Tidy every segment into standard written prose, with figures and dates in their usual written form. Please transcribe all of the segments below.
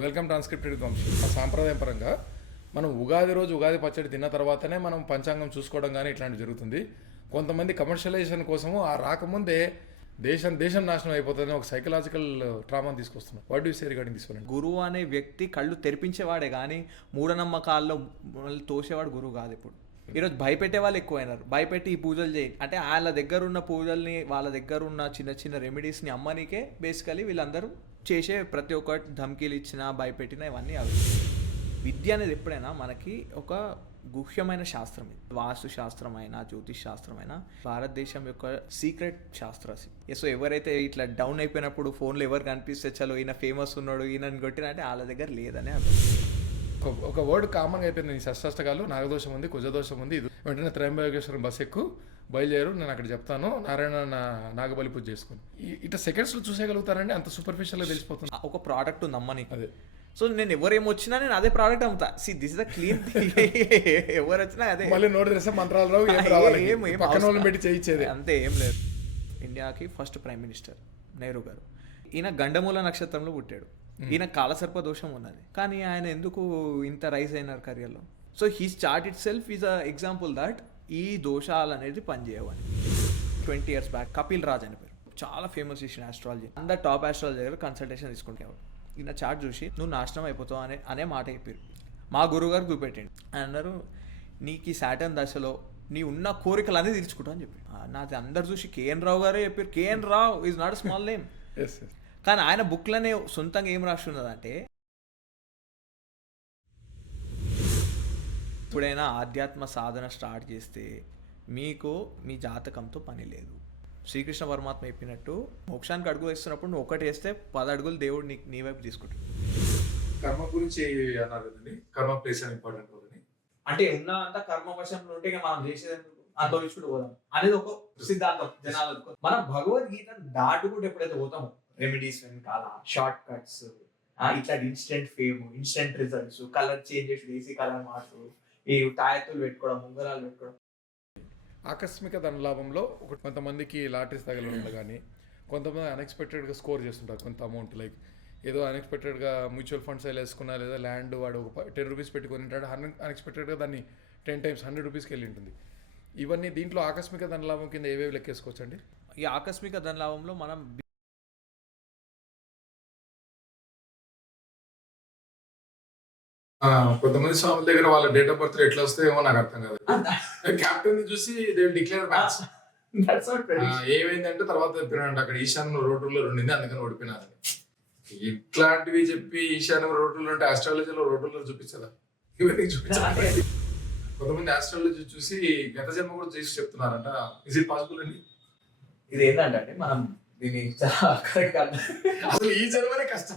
Welcome ట్రాన్స్క్రిప్టెడ్ Vamsi. మా సాంప్రదాయం పరంగా మనం ఉగాది రోజు ఉగాది పచ్చడి తిన్న తర్వాతనే మనం పంచాంగం చూసుకోవడం కానీ ఇట్లాంటివి జరుగుతుంది. కొంతమంది కమర్షియలైజేషన్ కోసము ఆ రాకముందే దేశం నాశనం అయిపోతుందని ఒక సైకలాజికల్ ట్రామాని తీసుకొస్తున్నాం. What do say regarding this one? గురువు అనే వ్యక్తి కళ్ళు తెరిపించేవాడే కానీ మూఢనమ్మకాల్లో మనల్ని తోసేవాడు గురువు కాదు. ఇప్పుడు ఈరోజు భయపెట్టే వాళ్ళు ఎక్కువైనారు. భయపెట్టి ఈ పూజలు చేయి అంటే వాళ్ళ దగ్గర ఉన్న పూజల్ని, వాళ్ళ దగ్గర ఉన్న చిన్న చిన్న రెమెడీస్ని అమ్మనికే బేసికలీ వీళ్ళందరూ చేసే ప్రతి ఒక్కటి ధమ్కీలు ఇచ్చినా భయపెట్టినా ఇవన్నీ అవి. విద్య అనేది ఎప్పుడైనా మనకి ఒక గుహ్యమైన శాస్త్రం. ఇది వాస్తు శాస్త్రమైనా జ్యోతిష్ శాస్త్రమైనా భారతదేశం యొక్క సీక్రెట్ శాస్త్రం. సో ఎవరైతే ఇట్లా డౌన్ అయిపోయినప్పుడు ఫోన్లో ఎవరు కనిపిస్తే చలో ఈయన ఫేమస్ ఉన్నాడు ఈయనని కొట్టిన అంటే వాళ్ళ దగ్గర లేదనే అర్థం. ఒక వర్డ్ కామన్గా అయిపోయింది. నీ షష్టాష్టకాలు నాగదోషం ఉంది, కుజదోషం ఉంది. ఇది వెంటనే త్రయంబకేశ్వరం బస్ ఎక్కు, బయలుదేరు, నేను అక్కడ చెప్తాను, నారాయణ నాగబలి పూజ చేసుకుని ఇట్లా సెకండ్స్లో చూసేయగలుగుతారండి. అంత సూపర్ఫిషియల్గా తెలిసిపోతుంది. ఒక ప్రోడక్ట్ ఉంది అమ్మని. అదే. సో నేను ఎవరేమొచ్చినా నేను అదే ప్రోడక్ట్ అమ్ముతా. దిస్ ఇస్ ద క్లీన్ ఎవరు వచ్చినా అదే. మళ్ళీ నోటి తెరిస్తే మంత్రాలు రావు, పక్కన వాళ్ళని పెట్టి చేయించేది అంతే, ఏం లేదు. ఇండియాకి ఫస్ట్ ప్రైమ్ మినిస్టర్ నెహ్రూ గారు. ఈయన గండమూల నక్షత్రంలో పుట్టాడు. ఈయన కాలసర్ప దోషం ఉన్నది, కానీ ఆయన ఎందుకు ఇంత రైజ్ అయినారు కెరియర్లో? So he chart it self is a example that ఈ దోషాలు అనేది పనిచేయవని. 20 years బ్యాక్ కపిల్ రాజ్ అని పేరు, చాలా ఫేమస్ చేసిన ఆస్ట్రాలజీ. అందరు టాప్ ఆస్ట్రాలజీ దగ్గర కన్సల్టేషన్ తీసుకుంటేవాడు. ఈయన చార్ట్ చూసి నువ్వు నాశనం అయిపోతావు అనే మాట చెప్పారు. మా గురువుగారు చూపెట్టండి అన్నారు, నీకు ఈ సాటర్న్ దశలో నీ ఉన్న కోరికలు అనేది తీర్చుకుంటావు అని చెప్పి. నాది అందరు చూసి కేఎన్ రావు గారే చెప్పారు. KN Rao is not small name. కానీ ఆయన బుక్లనే సొంతంగా ఏం రాస్తున్నదంటే, ఎప్పుడైనా ఆధ్యాత్మ సాధన స్టార్ట్ చేస్తే మీకు మీ జాతకంతో పని లేదు. శ్రీకృష్ణ పరమాత్మ చెప్పినట్టు మోక్షానికి అడుగులు వేస్తున్నప్పుడు నువ్వు ఒకటి వేస్తే 10 అడుగులు దేవుడు నీ వైపు తీసుకుంటాడు. కర్మ గురించి అన్నారు కదండి, కర్మ ప్లేస్ అని ఇంపార్టెంట్ అని. అంటే ఉన్న అంతా కర్మ వశంలో ఉంటే మనం చేసేది అనుభవించుకుంటూ పోదాం అనేది ఒక సిద్ధాంతం జనాలకు. మనం భగవద్గీత దాటుకుంటూ ఎప్పుడైతే పోతామో రెమెడీస్ వెనకాల షార్ట్ కట్స్, ఇట్లా instant fame, instant results, colour change చేసి ఏసీ కలర్ మార్చు, ఈ తాయెత్తులు పెట్టుకోవడం, ఉంగరాలు పెట్టుకోవడం. ఆకస్మిక ధనలాభంలో కొంతమందికి లాటరీస్ తగలడం కానీ, కొంతమంది అన్ఎక్స్పెక్టెడ్గా స్కోర్ చేస్తుంటారు కొంత అమౌంట్. లైక్ ఏదో అన్ఎక్స్పెక్టెడ్గా మ్యూచువల్ ఫండ్స్ వేసుకున్నా, లేదా ల్యాండ్ వాడు ఒక 10 రూపీస్ పెట్టుకుని ఉంటాడు, అన్ఎక్స్పెక్టెడ్గా దాన్ని 10 times 100 రూపీస్కి వెళ్ళి ఉంటుంది. ఇవన్నీ దీంట్లో ఆకస్మిక ధనలాభం కింద ఏవేవి లెక్కేసుకోవచ్చు అండి? ఈ ఆకస్మిక ధనలాభంలో మనం కొంతమంది స్వాముల దగ్గర వాళ్ళ డేట్ ఆఫ్ బర్త్ ఎట్లా వస్తాయేమో నాకు అర్థం కాదు. క్యాప్టెన్ చూసి డిక్లేర్ మ్యాచ్ ఏమైందంటే తర్వాత చెప్పినాడు అక్కడ ఈశాన్య రోడ్డులో ఉండింది అందుకని ఓడిపోయినారు. ఇట్లాంటివి చెప్పి ఈశాన్య రోడ్డులో అంటే ఆస్ట్రాలజీలో రోడ్డులో చూపించదా? ఇవన్నీ చూపించాలి. కొంతమంది ఆస్ట్రాలజీ చూసి గత జన్మ కూడా చేసి చెప్తున్నారంట. ఇస్ ఇట్ పాసిబుల్ అండి? ఇది ఏంటంటే మనం దీన్ని అసలు ఈ జన్మనే కష్టం.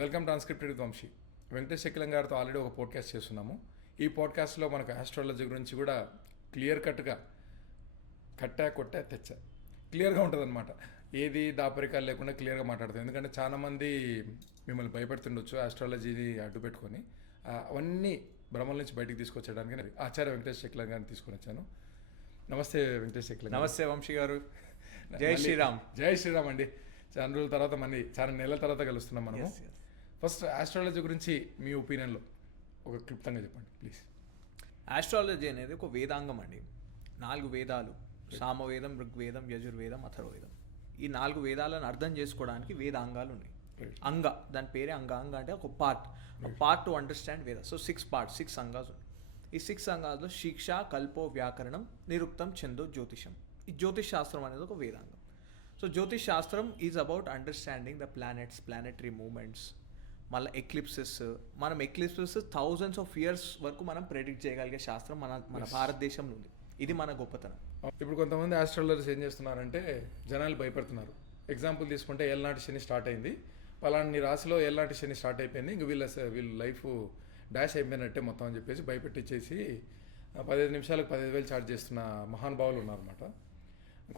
వెల్కమ్ ట్రాన్స్క్రిప్టెడ్ వంశీ. వెంకటేష్ శకిలం గారితో ఆల్రెడీ ఒక పాడ్కాస్ట్ చేస్తున్నాము. ఈ పాడ్కాస్ట్లో మనకు ఆస్ట్రాలజీ గురించి కూడా క్లియర్ కట్గా కొట్టా తెచ్చా క్లియర్గా ఉంటుంది అనమాట. ఏది దాపరికాలు లేకుండా క్లియర్గా మాట్లాడతాం. ఎందుకంటే చాలామంది మిమ్మల్ని భయపెడుతుండొచ్చు ఆస్ట్రాలజీని అడ్డు పెట్టుకొని. అవన్నీ భ్రమల నుంచి బయటికి తీసుకొచ్చడానికి ఆచార్య వెంకటేష్ శకిలం గారిని తీసుకొని వచ్చాను. నమస్తే వెంకటేష్ శకిలం. నమస్తే వంశీ గారు. జై శ్రీరామ్. జై శ్రీరామ్ అండి. చాలా రోజుల తర్వాత చాలా నెలల తర్వాత కలుస్తున్నాం మనము. ఫస్ట్ ఆస్ట్రాలజీ గురించి మీ ఒపీనియన్లో ఒక క్లుప్తంగా చెప్పండి ప్లీజ్. ఆస్ట్రాలజీ అనేది ఒక వేదాంగం అండి. 4 వేదాలు, సామవేదం, ఋగ్వేదం, యజుర్వేదం, అథర్వవేదం. ఈ 4 వేదాలను అర్థం చేసుకోవడానికి వేదాంగాలు ఉన్నాయి. అంగ, దాని పేరే అంగ. అంగ అంటే ఒక పార్ట్ టు అండర్స్టాండ్ వేద. సో 6 parts, 6 అంగాస్ ఉన్నాయి. ఈ 6 అంగాల్లో శిక్ష, కల్పో, వ్యాకరణం, నిరుక్తం, ఛందో, జ్యోతిషం. ఈ జ్యోతిష్ శాస్త్రం అనేది ఒక వేదాంగం. So Jyotish shastra is about understanding the planets, planetary movements, మళ్ళీ ఎక్లిప్సెస్. మనం ఎక్లిప్సెస్ thousands of years వరకు మనం ప్రెడిక్ట్ చేయగలిగే శాస్త్రం మన భారతదేశంలో ఉంది. ఇది మన గొప్పతనం. ఇప్పుడు కొంతమంది ఆస్ట్రాలజర్స్ ఏం చేస్తున్నారంటే జనాలు భయపడుతున్నారు. ఎగ్జాంపుల్ తీసుకుంటే ఏళ్ళనాటి శని స్టార్ట్ అయింది, పలాని రాశిలో ఏళ్ళనాటి శని స్టార్ట్ అయిపోయింది, ఇంక వీళ్ళ లైఫ్ డాష్ అయిపోయినట్టే మొత్తం అని చెప్పేసి భయపెట్టించేసి 15 నిమిషాలకు 15,000 ఛార్జ్ చేస్తున్న మహానుభావులు ఉన్నారన్నమాట.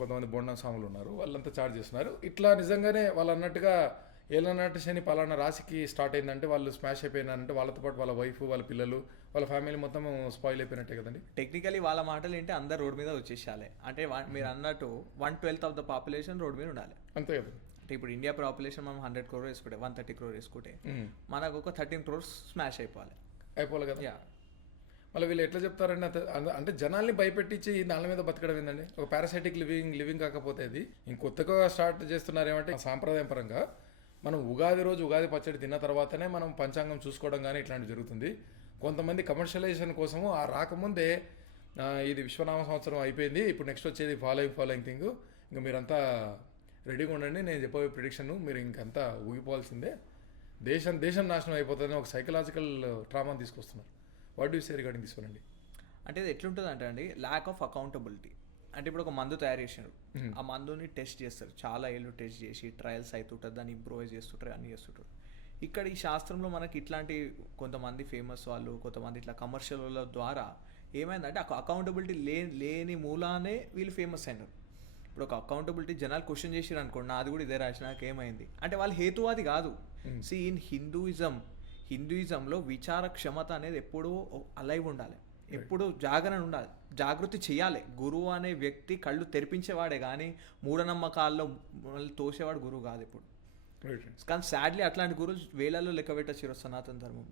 కొంతమంది బొండం స్వాములు ఉన్నారు, వాళ్ళంతా ఛార్జ్ చేస్తున్నారు. ఇట్లా నిజంగానే వాళ్ళు అన్నట్టుగా ఏళ్ళనాటి శని పలానా రాశికి స్టార్ట్ అయిందంటే వాళ్ళు స్మాష్ అయిపోయినారంటే వాళ్ళతో పాటు వాళ్ళ వైఫ్, వాళ్ళ పిల్లలు, వాళ్ళ ఫ్యామిలీ మొత్తం స్పాయిల్ అయిపోయినట్టే కదండి. టెక్నికలీ వాళ్ళ మాటలు ఏంటి, అందరు రోడ్ మీద వచ్చేసాలి అంటే మీరు అన్నట్టు 1/12 ఆఫ్ ద పాపులేషన్ రోడ్ మీద ఉండాలి. అంతే కదా. అంటే ఇప్పుడు ఇండియా పాపులేషన్ మనం 100 crore వేసుకుంటే 130 crore వేసుకుంటే మనకు ఒక 13 crores స్మాష్ అయిపోవాలి. అయిపోవాలి కదా. యా, మళ్ళీ వీళ్ళు ఎట్లా చెప్తారండి అంటే జనాల్ని భయపెట్టించి దాని మీద బతకడం ఏందండి. ఒక పారాసైటిక్ లివింగ్ కాకపోతే అది ఇంకొత్తగా స్టార్ట్ చేస్తున్నారు. ఏమంటే సాంప్రదాయం పరంగా మనం ఉగాది రోజు ఉగాది పచ్చడి తిన్న తర్వాతనే మనం పంచాంగం చూసుకోవడం కానీ ఇట్లాంటివి జరుగుతుంది. కొంతమంది కమర్షియలైజేషన్ కోసము ఆ రాకముందే ఇది విశ్వనామ సంవత్సరం అయిపోయింది, ఇప్పుడు నెక్స్ట్ వచ్చేది ఫాలోయింగ్ థింగ్, ఇంకా మీరంతా రెడీగా ఉండండి, నేను చెప్పే ప్రిడిక్షన్ మీరు ఇంకంతా ఊగిపోవాల్సిందే, దేశం నాశనం అయిపోతుందని ఒక సైకలాజికల్ ట్రామాని తీసుకొస్తున్నారు. What do say regarding this one అండి? అంటే ఇది ఎట్లుంటుంది అంటే అండి, ల్యాక్ ఆఫ్ అకౌంటబిలిటీ. అంటే ఇప్పుడు ఒక మందు తయారు చేసినారు, ఆ మందుని టెస్ట్ చేస్తారు, చాలా ఏళ్ళు టెస్ట్ చేసి ట్రయల్స్ అవుతుంటారు, దాన్ని ఇంప్రూవైజ్ చేస్తుంటారు, అన్నీ చేస్తుంటారు. ఇక్కడ ఈ శాస్త్రంలో మనకి ఇట్లాంటి కొంతమంది ఫేమస్ వాళ్ళు, కొంతమంది ఇట్లా కమర్షియల్ వాళ్ళ ద్వారా ఏమైందంటే అకౌంటబిలిటీ లేని మూలానే వీళ్ళు ఫేమస్ అయినారు. ఇప్పుడు ఒక అకౌంటబిలిటీ జనాలు క్వశ్చన్ చేసిరు అనుకోండి, నాది కూడా ఇదే రాసిన ఏమైంది అంటే వాళ్ళు హేతువాది కాదు. సి ఇన్ హిందూయిజంలో విచార క్షమత అనేది ఎప్పుడూ అలైవ్ ఉండాలి, ఎప్పుడు జాగరణ ఉండాలి, జాగృతి చేయాలి. గురువు అనే వ్యక్తి కళ్ళు తెరిపించేవాడే కానీ మూఢనమ్మకాల్లో తోసేవాడు గురువు కాదు ఇప్పుడు. కానీ సాడ్లీ అట్లాంటి గురువులు వేళల్లో లెక్క పెట్టచ్చు ఈరోజు సనాతన ధర్మం.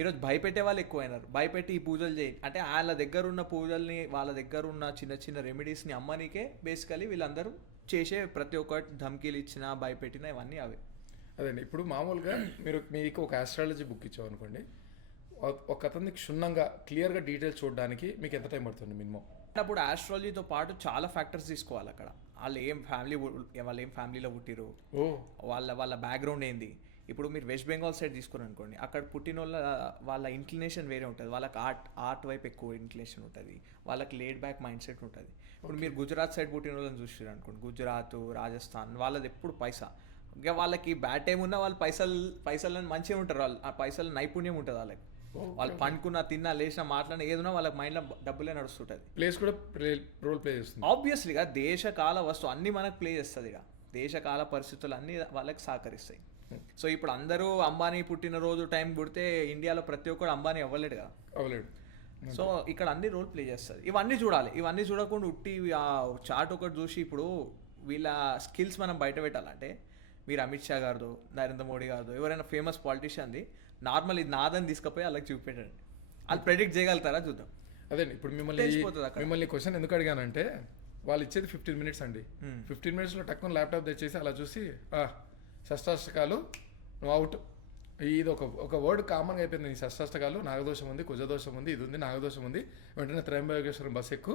ఈరోజు భయపెట్టే వాళ్ళు ఎక్కువైనారు, భయపెట్టి ఈ పూజలు చేయి అంటే వాళ్ళ దగ్గర ఉన్న పూజల్ని, వాళ్ళ దగ్గర ఉన్న చిన్న చిన్న రెమెడీస్ని అమ్మనికే బేసికలీ వీళ్ళందరూ చేసే ప్రతి ఒక్కటి ధమ్కీలు ఇచ్చినా భయపెట్టినా ఇవన్నీ అవే. అదండి. ఇప్పుడు మామూలుగా మీకు ఒక ఆస్ట్రాలజీ బుక్ ఇచ్చావు అనుకోండి, ఒక అతన్ని క్షుణ్ణంగా క్లియర్గా డీటెయిల్స్ చూడడానికి మీకు ఎంత టైం పడుతుంది మినిమం? అప్పుడు ఆస్ట్రాలజీతో పాటు చాలా ఫ్యాక్టర్స్ తీసుకోవాలి. అక్కడ వాళ్ళు ఏం ఫ్యామిలీలో పుట్టిరు, వాళ్ళ బ్యాక్గ్రౌండ్ ఏంది. ఇప్పుడు మీరు వెస్ట్ బెంగాల్ సైడ్ తీసుకున్నారు అనుకోండి, అక్కడ పుట్టిన వాళ్ళ ఇంక్లినేషన్ వేరే ఉంటుంది, వాళ్ళకి ఆర్ట్ వైపు ఎక్కువ ఇంక్లినేషన్ ఉంటుంది, వాళ్ళకి లేడ్ బ్యాక్ మైండ్ సెట్ ఉంటుంది. ఇప్పుడు మీరు గుజరాత్ సైడ్ పుట్టిన వాళ్ళని చూసారు అనుకోండి, గుజరాత్, రాజస్థాన్, వాళ్ళది ఎప్పుడు పైసా. ఇంకా వాళ్ళకి బ్యాడ్ టైం ఉన్నా వాళ్ళు పైసలను మంచిగా ఉంటారు, వాళ్ళు ఆ పైసలు నైపుణ్యం ఉంటుంది వాళ్ళకి. వాళ్ళు పండుకున్నా, తిన్నా, లేచినా, మాట్లాడినా ఏదైనా వాళ్ళకి మైండ్లో డబ్బులే నడుస్తుంటుంది. ప్లేస్ కూడా రోల్ ప్లే చేస్తుంది ఆబ్వియస్లీగా. దేశకాల వస్తువు అన్నీ మనకు ప్లే చేస్తుంది. ఇక దేశకాల పరిస్థితులు అన్నీ వాళ్ళకి సహకరిస్తాయి. సో ఇప్పుడు అందరూ అంబానీ పుట్టినరోజు టైం పుడితే ఇండియాలో ప్రతి ఒక్కరు అంబానీ అవ్వలేడు కదా, అవ్వలేడు. సో ఇక్కడ అన్ని రోల్ ప్లే చేస్తుంది. ఇవన్నీ చూడాలి, ఇవన్నీ చూడకుండా ఉట్టి ఆ చార్ట్ ఒకటి చూసి ఇప్పుడు వీళ్ళ స్కిల్స్ మనం బయట పెట్టాలంటే మీరు అమిత్ షా గారిదో, నరేంద్ర మోడీ గారిదో, ఎవరైనా ఫేమస్ పాలిటీషియన్ది నార్మల్ ఇది నాదని తీసుకుపోయి వాళ్ళకి చూపెట్టండి, వాళ్ళు ప్రెడిక్ట్ చేయగలుగుతారా చూద్దాం. అదే ఇప్పుడు మిమ్మల్ని క్వశ్చన్ ఎందుకు అడిగానంటే, వాళ్ళు ఇచ్చేది 15 minutes అండి. 15 minutesలో టక్కున ల్యాప్టాప్ తెచ్చేసి అలా చూసి షష్టాష్టకాలు నువ్వు అవుట్, ఇది ఒక వర్డ్ కామన్గా అయిపోయింది. నీ షష్టాష్టకాలు, నాగదోషం ఉంది, కుజదోషం ఉంది, ఇది ఉంది, నాగదోషం ఉంది, వెంటనే త్రయంబకేశ్వరం బస్ ఎక్కు,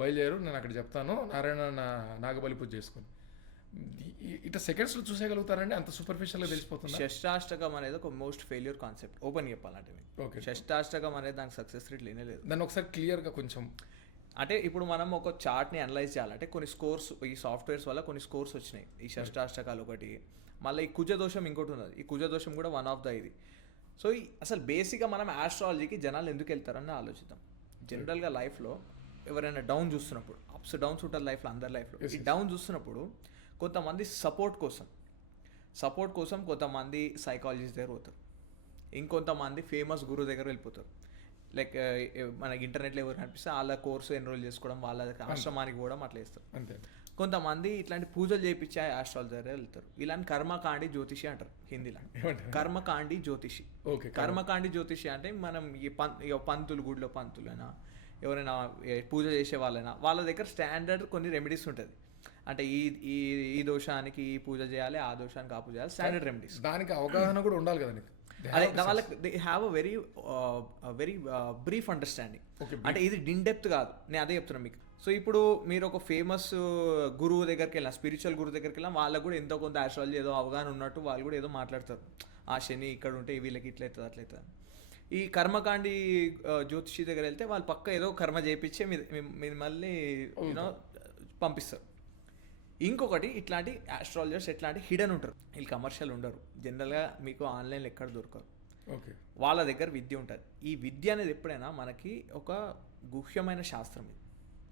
బయలుదేరు, నేను అక్కడ చెప్తాను, నారాయణ నాగబలి పూజ చేసుకుని. ఇట్లా సెకండ్స్లో చూసేయగలుగుతారండి, అంత సూపర్ఫిషియల్గా తెలిసిపోతుంది. షష్టాష్టకం అనేది ఒక మోస్ట్ ఫెయిల్యూర్ కాన్సెప్ట్ ఓపెన్ చెప్పాలంటే. ఓకే, షష్టాష్టకం అనేది దానికి సక్సెస్ రేట్ లేనేలేదు. దాన్ని ఒకసారి క్లియర్గా కొంచెం అంటే ఇప్పుడు మనం ఒక చార్ట్ని అనలైజ్ చేయాలంటే కొన్ని స్కోర్స్, ఈ సాఫ్ట్వేర్స్ వల్ల కొన్ని స్కోర్స్ వచ్చినాయి. ఈ షష్టాష్టకాలు ఒకటి, మళ్ళీ ఈ కుజదోషం ఇంకోటి ఉన్నది, ఈ కుజదోషం కూడా వన్ ఆఫ్ ద ఇది. సో అసలు బేసిక్గా మనం ఆస్ట్రాలజీకి జనాలు ఎందుకు వెళ్తారని ఆలోచిద్దాం. జనరల్గా లైఫ్లో ఎవరైనా డౌన్ చూస్తున్నప్పుడు, అప్స్ డౌన్స్ ఉంటుంది లైఫ్లో, అందరి లైఫ్లో. ఈ డౌన్ చూస్తున్నప్పుడు కొంతమంది సపోర్ట్ కోసం కొంతమంది సైకాలజిస్ట్ దగ్గర పోతారు, ఇంకొంతమంది ఫేమస్ గురువు దగ్గర వెళ్ళిపోతారు. లైక్ మనకి ఇంటర్నెట్లో ఎవరు కనిపిస్తే వాళ్ళ కోర్సు ఎన్రోల్ చేసుకోవడం, వాళ్ళ ఆశ్రమానికి పోవడం అట్లా చేస్తారు. అంతే. కొంతమంది ఇట్లాంటి పూజలు చేయించే ఆస్ట్రాలజీ దగ్గర వెళ్తారు. ఇలాంటి కర్మకాండి జ్యోతిషి అంటారు హిందీలో. కర్మకాండి జ్యోతిషి. కర్మకాండి జ్యోతిషి అంటే మనం ఈ పంతులు, గుడిలో పంతులైనా ఎవరైనా పూజ చేసే వాళ్ళైనా వాళ్ళ దగ్గర స్టాండర్డ్ కొన్ని రెమెడీస్ ఉంటుంది. అంటే ఈ దోషానికి ఈ పూజ చేయాలి, ఆ దోషానికి ఆ పూజ చేయాలి, స్టాండర్డ్ రెమెడీస్. దానికి అవగాహన కూడా ఉండాలి కదా. అదే వాళ్ళకి they have a very brief understanding. అంటే ఇది ఇన్ డెప్త్ కాదు, నేను అదే చెప్తున్నాను మీకు. సో ఇప్పుడు మీరు ఒక ఫేమస్ గురువు దగ్గరికి వెళ్ళినా, స్పిరిచువల్ గురువు దగ్గరికి వెళ్ళినా, వాళ్ళకు కూడా ఎంతో కొంత ఆస్ట్రాలజీ ఏదో అవగాహన ఉన్నట్టు వాళ్ళు కూడా ఏదో మాట్లాడతారు. ఆ శని ఇక్కడ ఉంటే వీళ్ళకి ఇట్లయితుంది అట్లయితుంది. ఈ కర్మకాండి జ్యోతిషి దగ్గర వెళ్తే వాళ్ళు పక్క ఏదో కర్మ చేయించి మిమ్మల్ని యూనో పంపిస్తారు. ఇంకొకటి ఇట్లాంటి ఆస్ట్రాలజర్స్ ఎట్లాంటి హిడెన్ ఉంటారు, వీళ్ళు కమర్షియల్ ఉండరు, జనరల్గా మీకు ఆన్లైన్లో ఎక్కడ దొరకరు. ఓకే, వాళ్ళ దగ్గర విద్య ఉంటుంది. ఈ విద్య అనేది ఎప్పుడైనా మనకి ఒక గుహ్యమైన శాస్త్రం.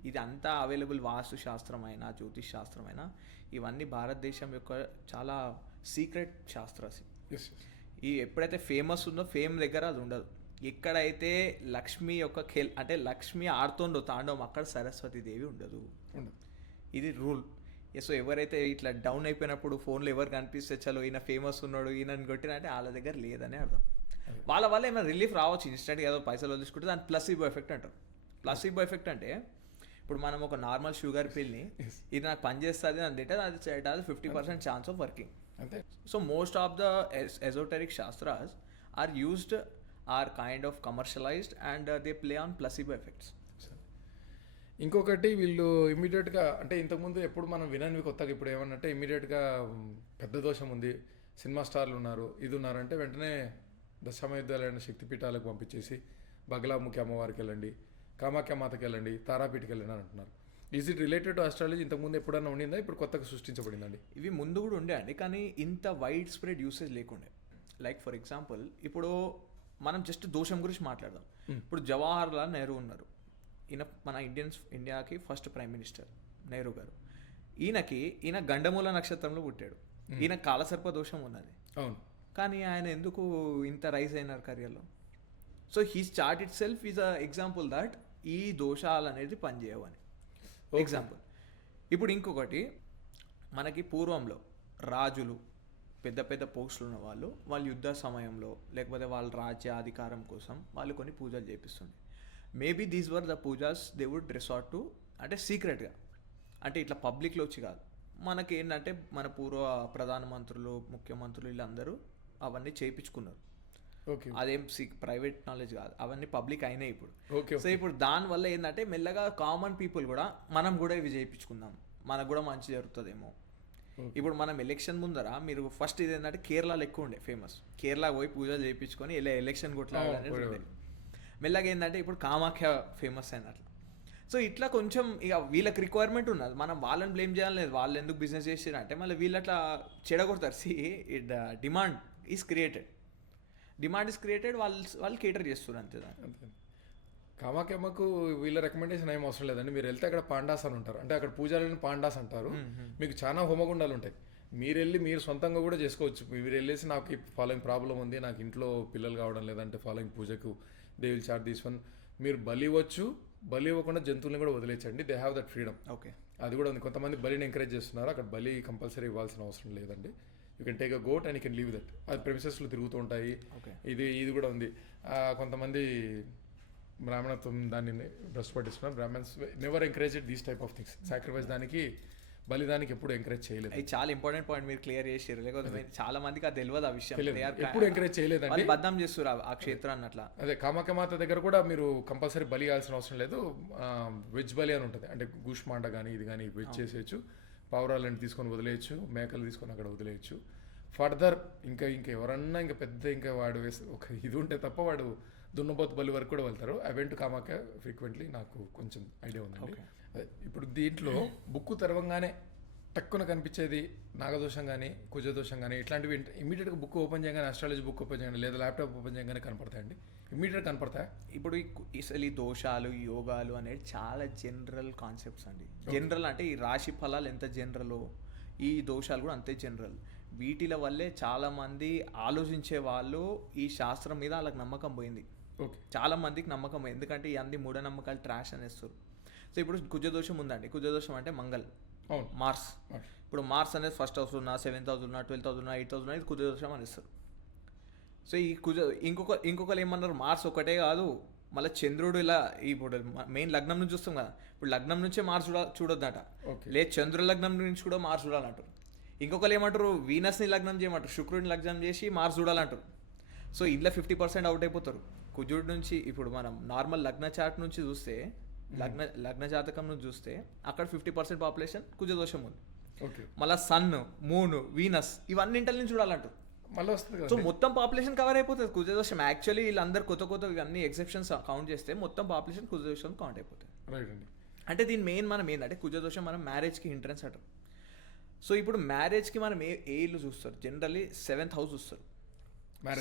ఇది అంతా అవైలబుల్. వాస్తు శాస్త్రమైనా, జ్యోతిష్ శాస్త్రమైనా ఇవన్నీ భారతదేశం యొక్క చాలా సీక్రెట్ శాస్త్రాలు. ఈ ఎప్పుడైతే ఫేమస్ ఉందో, ఫేమ్ దగ్గర అది ఉండదు. ఎక్కడైతే లక్ష్మి యొక్క అంటే లక్ష్మి ఆడుతుండో తాండవం అక్కడ సరస్వతి దేవి ఉండదు. ఉండదు. ఇది రూల్. సో ఎవరైతే ఇట్లా డౌన్ అయిపోయినప్పుడు ఫోన్లో ఎవరు కనిపిస్తే చలో ఈయన ఫేమస్ ఉన్నాడు ఈయనని కొట్టిన అంటే వాళ్ళ దగ్గర లేదని అర్థం. వాళ్ళ వల్ల ఏమైనా రిలీఫ్ రావచ్చు ఇన్స్టెంట్గా ఏదో పైసలు వదిలించుకుంటే దాని ప్లసిబో ఎఫెక్ట్ అంటారు. ప్లసిబో ఎఫెక్ట్ అంటే ఇప్పుడు మనం ఒక నార్మల్ షుగర్ పిల్ని ఇది నాకు పనిచేస్తుంది అని తింటే అది 50% ఛాన్స్ ఆఫ్ వర్కింగ్. అంతే. So most of the esoteric shastras are used or kind of commercialized and they play on placebo effects. ఇంకొకటి వీళ్ళు ఇమీడియట్గా అంటే ఇంతకుముందు ఎప్పుడు మనం విననివి కొత్తగా ఇప్పుడు ఏమన్నట్టే ఇమీడియట్గా పెద్ద దోషం ఉంది, సినిమా స్టార్లు ఉన్నారు, ఇది ఉన్నారంటే వెంటనే దశమయుద్ధాలైన శక్తిపీఠాలకు పంపించేసి బగలాముఖి అమ్మవారికి వెళ్ళండి, కామాఖ్య మాతకి వెళ్ళండి, తారాపీఠకి వెళ్ళండి అని అంటున్నారు. Is it related to astrology? ఇంతకుముందు ఎప్పుడన్నా ఉండిందా, ఇప్పుడు కొత్తగా సృష్టించబడిందండి? ఇవి ముందు కూడా ఉండే అండి, కానీ ఇంత వైడ్ స్ప్రెడ్ యూసేజ్ లేకుండే. లైక్ ఫర్ ఎగ్జాంపుల్ ఇప్పుడు మనం జస్ట్ దోషం గురించి మాట్లాడదాం. ఇప్పుడు జవహర్లాల్ నెహ్రూ ఉన్నారు, ఈయన మన ఇండియాకి ఫస్ట్ ప్రైమ్ మినిస్టర్ నెహ్రూ గారు. ఈయన గండమూల నక్షత్రంలో పుట్టాడు. ఈయన కాలసర్ప దోషం ఉన్నది. అవును. కానీ ఆయన ఎందుకు ఇంత రైజ్ అయినారు కెరియర్లో? So he's chart it self is a example that ఈ దోషాలు అనేది పనిచేయవని ఎగ్జాంపుల్. ఇప్పుడు ఇంకొకటి, మనకి పూర్వంలో రాజులు పెద్ద పెద్ద పోస్టులు ఉన్న వాళ్ళు యుద్ధ సమయంలో లేకపోతే వాళ్ళ రాజ్యాధికారం కోసం వాళ్ళు కొన్ని పూజలు చేపిస్తుండే. Maybe these were the pujas they would resort to, అంటే సీక్రెట్గా, అంటే ఇట్లా పబ్లిక్లో వచ్చి కాదు. మనకి ఏంటంటే మన పూర్వ ప్రధానమంత్రులు ముఖ్యమంత్రులు వీళ్ళందరూ అవన్నీ చేయించుకున్నారు. ఓకే. అదేం ప్రైవేట్ నాలెడ్జ్ కాదు, అవన్నీ పబ్లిక్ అయినాయి ఇప్పుడు. ఓకే. సో ఇప్పుడు దానివల్ల ఏంటంటే మెల్లగా కామన్ పీపుల్ కూడా మనం కూడా ఇవి చేయించుకుందాం, మనకు కూడా మంచి జరుగుతుందేమో. ఇప్పుడు మనం ఎలక్షన్ ముందర మీరు ఫస్ట్ ఇది ఏంటంటే కేరళలో ఎక్కువ ఉండే ఫేమస్, కేరళ పోయి పూజలు చేయించుకొని ఇలా ఎలక్షన్ కొట్లాడాలి. మెల్లగా ఏంటంటే ఇప్పుడు కామాఖ్య ఫేమస్ అయినట్లు. సో ఇట్లా కొంచెం ఇక వీళ్ళకి రిక్వైర్మెంట్ ఉన్నది, మనం వాళ్ళని బ్లేమ్ చేయాలి. వాళ్ళు ఎందుకు బిజినెస్ చేసారు అంటే మళ్ళీ వీళ్ళు అట్లా చెడగొడతారు. డిమాండ్ ఈజ్ క్రియేటెడ్, వాళ్ళు కేటర్ చేస్తారు అంతే. అంతే. కామాఖ్యమ్మకు వీళ్ళ రికమెండేషన్ ఏం అవసరం లేదండి. మీరు వెళ్తే అక్కడ పాండాస్ అని ఉంటారు, అంటే అక్కడ పూజారులను పాండాస్ అంటారు. మీకు చాలా హోమగుండాలు ఉంటాయి, మీరు సొంతంగా కూడా చేసుకోవచ్చు. మీరు వెళ్ళేసి నాకు ఈ ఫాలోయింగ్ ప్రాబ్లం ఉంది, నాకు ఇంట్లో పిల్లలు కావడం లేదంటే ఫాలోయింగ్ పూజకు they will charge this one. మీరు బలి ఇవ్వచ్చు, బలి ఇవ్వకుండా జంతువులను కూడా వదిలేచ్చండి. They have that freedom. Okay, అది కూడా ఉంది. కొంతమంది బలిని ఎంకరేజ్ చేస్తున్నారు, అక్కడ బలి కంపల్సరీ ఇవ్వాల్సిన అవసరం లేదండి. You can take a goat and you can leave that. అది ప్రెమిసెస్లో తిరుగుతూ ఉంటాయి. ఇది కూడా ఉంది. కొంతమంది బ్రాహ్మణత్వం దాన్ని భ్రష్టు పట్టిస్తున్నారు. Brahmins never encourage these type of things. Sacrifice దానికి బలిదానికి ఎప్పుడు ఎంకరేజ్ చేయలేదు. అది చాలా ఇంపార్టెంట్ పాయింట్ మీరు క్లియర్ చేసారు, లేకపోతే చాలా మందికి అది తెలియదు ఆ విషయం. ఎప్పుడు ఎంకరేజ్ చేయలేదండి, బద్నాం చేస్తారు ఆ క్షేత్రాన్ని అట్లా. అదే కామాఖ్యమాత దగ్గర కూడా మీరు కంపల్సరీ బలి ఇవ్వాల్సిన అవసరం లేదు. వెజ్ బలి అని ఉంటుంది, అంటే గూష్మాండ కానీ ఇది కానీ వెజ్ చేసేయచ్చు, పావురాలను తీసుకొని వదిలేయచ్చు, మేకలు తీసుకొని అక్కడ వదిలేయచ్చు. ఫర్దర్ ఇంకా ఎవరన్నా ఇంకా పెద్ద ఇంకా వాడు ఒక ఇది ఉంటే తప్ప వాడు దున్నపోతు బలి వరకు కూడా వెళ్తారు. I went to Kamakhya frequently, నాకు కొంచెం ఐడియా ఉందండి. అదే ఇప్పుడు దీంట్లో బుక్ తెరవంగానే టక్కున కనిపించేది నాగదోషం కానీ కుజదోషం కానీ ఇట్లాంటివి ఇమీడియట్గా బుక్ ఓపెన్ చేయగానే, ఆస్ట్రాలజీ బుక్ ఓపెన్ చేయగానే లేదా ల్యాప్టాప్ ఓపెన్ చేయగానే కనపడతాయండి, ఇమీడియట్గా కనపడతాయి. ఇప్పుడు అసలు ఈ దోషాలు యోగాలు అనేది చాలా జనరల్ కాన్సెప్ట్స్ అండి. జనరల్ అంటే ఈ రాశి ఫలాలు ఎంత జనరలో ఈ దోషాలు కూడా అంతే జనరల్. వీటిల వల్లే చాలామంది ఆలోచించే వాళ్ళు ఈ శాస్త్రం మీద వాళ్ళకి నమ్మకం పోయింది. ఓకే, చాలా మందికి నమ్మకం పోయింది, ఎందుకంటే ఈ అన్ని మూఢనమ్మకాలు ట్రాష్ అనేస్తారు. సో ఇప్పుడు కుజదోషం ఉందండి, కుజదోషం అంటే మంగళ్, మార్స్. ఇప్పుడు మార్స్ అనేది 1st హౌస్ ఉన్నా 7th హౌస్ ఉన్నా 12th హౌస్ ఉన్నా 8th హౌస్ ఉన్నా ఇది కుజదోషం అనేస్తారు. సో ఈ ఇంకొకరు ఏమన్నారు, మార్స్ ఒకటే కాదు మళ్ళీ చంద్రుడు ఇలా ఇప్పుడు మెయిన్ లగ్నం నుంచి చూస్తాం కదా, ఇప్పుడు లగ్నం నుంచే మార్స్ చూడొద్దట, లేదు చంద్రుడి లగ్నం నుంచి కూడా మార్స్ చూడాలంటారు. ఇంకొకరు ఏమంటారు, వీనస్ని లగ్నం చేయమంటారు, శుక్రుడిని లగ్నం చేసి మార్స్ చూడాలంటారు. సో ఇంట్లో 50% అవుట్ అయిపోతారు కుజుడి నుంచి. ఇప్పుడు మనం నార్మల్ లగ్న చార్ట్ నుంచి చూస్తే, లగ్న జాతకం నుంచి చూస్తే అక్కడ 50% పాపులేషన్ కుజదోషం ఉంది. మళ్ళీ సన్, మూన్, వీనస్ ఇవన్నింటి నుంచి చూడాలంటారు. మళ్ళీ వస్తుంది. సో మొత్తం పాపులేషన్ కవర్ అయిపోతుంది కుజదోషం. యాక్చువల్లీ వీళ్ళందరూ కొత్త ఇవన్నీ ఎక్సెప్షన్స్ కౌంట్ చేస్తే మొత్తం పాపులేషన్ కుజదోషం కౌంట్ అయిపోతుంది. అంటే దీని మెయిన్ మనం ఏంటంటే కుజదోషం మనం మ్యారేజ్కి హింట్రెన్స్ అంటాం. సో ఇప్పుడు మ్యారేజ్కి మనం ఏ ఇల్లు చూస్తారు, జనరల్లీ 7th హౌస్ చూస్తారు,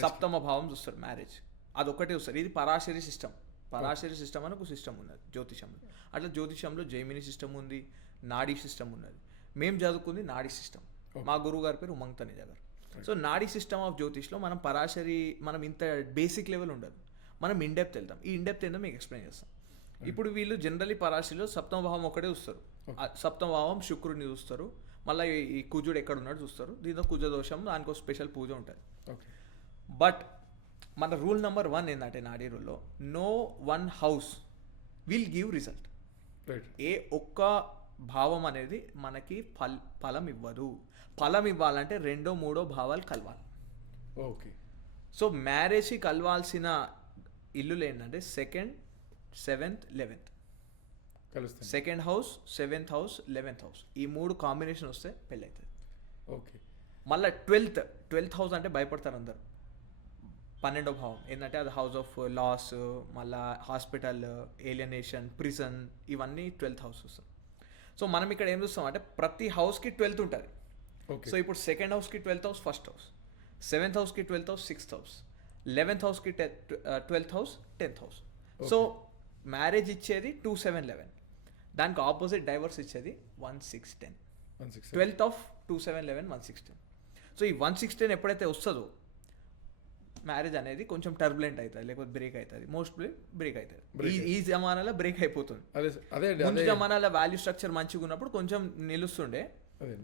సప్తమ భావం చూస్తారు మ్యారేజ్, అదొకటే చూస్తారు. ఇది పరాశరి సిస్టమ్. పరాశరి సిస్టమ్ అని ఒక సిస్టమ్ ఉన్నది జ్యోతిషంలో. అట్లా జ్యోతిషంలో జైమిని సిస్టమ్ ఉంది, నాడీ సిస్టమ్ ఉన్నది. మేము చదువుకుంది నాడీ సిస్టమ్. మా గురువు గారి పేరు ఉమంగ్ తనేజా గారు. సో నాడీ సిస్టమ్ ఆఫ్ జ్యోతిష్లో మనం పరాశరి మనం ఇంత బేసిక్ లెవెల్ ఉండదు. మనం ఇండెప్త్ వెళ్తాం. ఈ ఇండెప్త్ ఏందో మీకు ఎక్స్ప్లెయిన్ చేస్తాం. ఇప్పుడు వీళ్ళు జనరలీ పరాశిలో సప్తమ భావం ఒకటే చూస్తారు. సప్తమ భావం శుక్రుడిని చూస్తారు, మళ్ళీ ఈ కుజుడు ఎక్కడ ఉన్నాడు చూస్తారు. దీంతో కుజ దోషం, దానికి ఒక స్పెషల్ పూజ ఉంటుంది. బట్ మన రూల్ నెంబర్ 1 ఏంటంటే నాడీ రూల్లో no one house will give result. ఏ ఒక్క భావం అనేది మనకి ఫలం ఇవ్వదు. ఫలం ఇవ్వాలంటే 2, 3 భావాలు కలవాలి. ఓకే. సో మ్యారేజ్కి కలవాల్సిన ఇల్లులు ఏంటంటే 2nd, 7th, 11th. కలుస్తాయి. 2nd house, 7th house, 11th house, ఈ 3 కాంబినేషన్ వస్తే పెళ్ళి అవుతుంది. ఓకే. మళ్ళీ 12th హౌస్ అంటే భయపడతారు అందరు. 12వ భావం ఏంటంటే అది హౌస్ ఆఫ్ లాస్, మళ్ళీ హాస్పిటల్, ఏలియనేషన్, ప్రిజన్, ఇవన్నీ 12th హౌస్ వస్తుంది. సో మనం ఇక్కడ ఏం చూస్తాం అంటే ప్రతి హౌస్కి 12th ఉంటుంది. సో ఇప్పుడు 2nd హౌస్కి 12th house first house, 7th హౌస్కి 12th house 6th house, 11th హౌస్కి 12th house 10th house. So marriage ఇచ్చేది 2, 7, 11. దానికి ఆపోజిట్ డైవర్స్ ఇచ్చేది 1, 6, 10. 12th of 2, 7, 11, 1, 6, 10. సో ఈ 1, 6, 10 ఎప్పుడైతే వస్తుందో మ్యారేజ్ అనేది కొంచెం టర్బులెంట్ అవుతుంది, లేకపోతే బ్రేక్ అవుతుంది. మోస్ట్లీ బ్రేక్ అవుతుంది. ఈ జమానాలో బ్రేక్ అయిపోతుంది. ముందు జమానాలో వాల్యూ స్ట్రక్చర్ మంచిగా ఉన్నప్పుడు కొంచెం నిలుస్తుండే,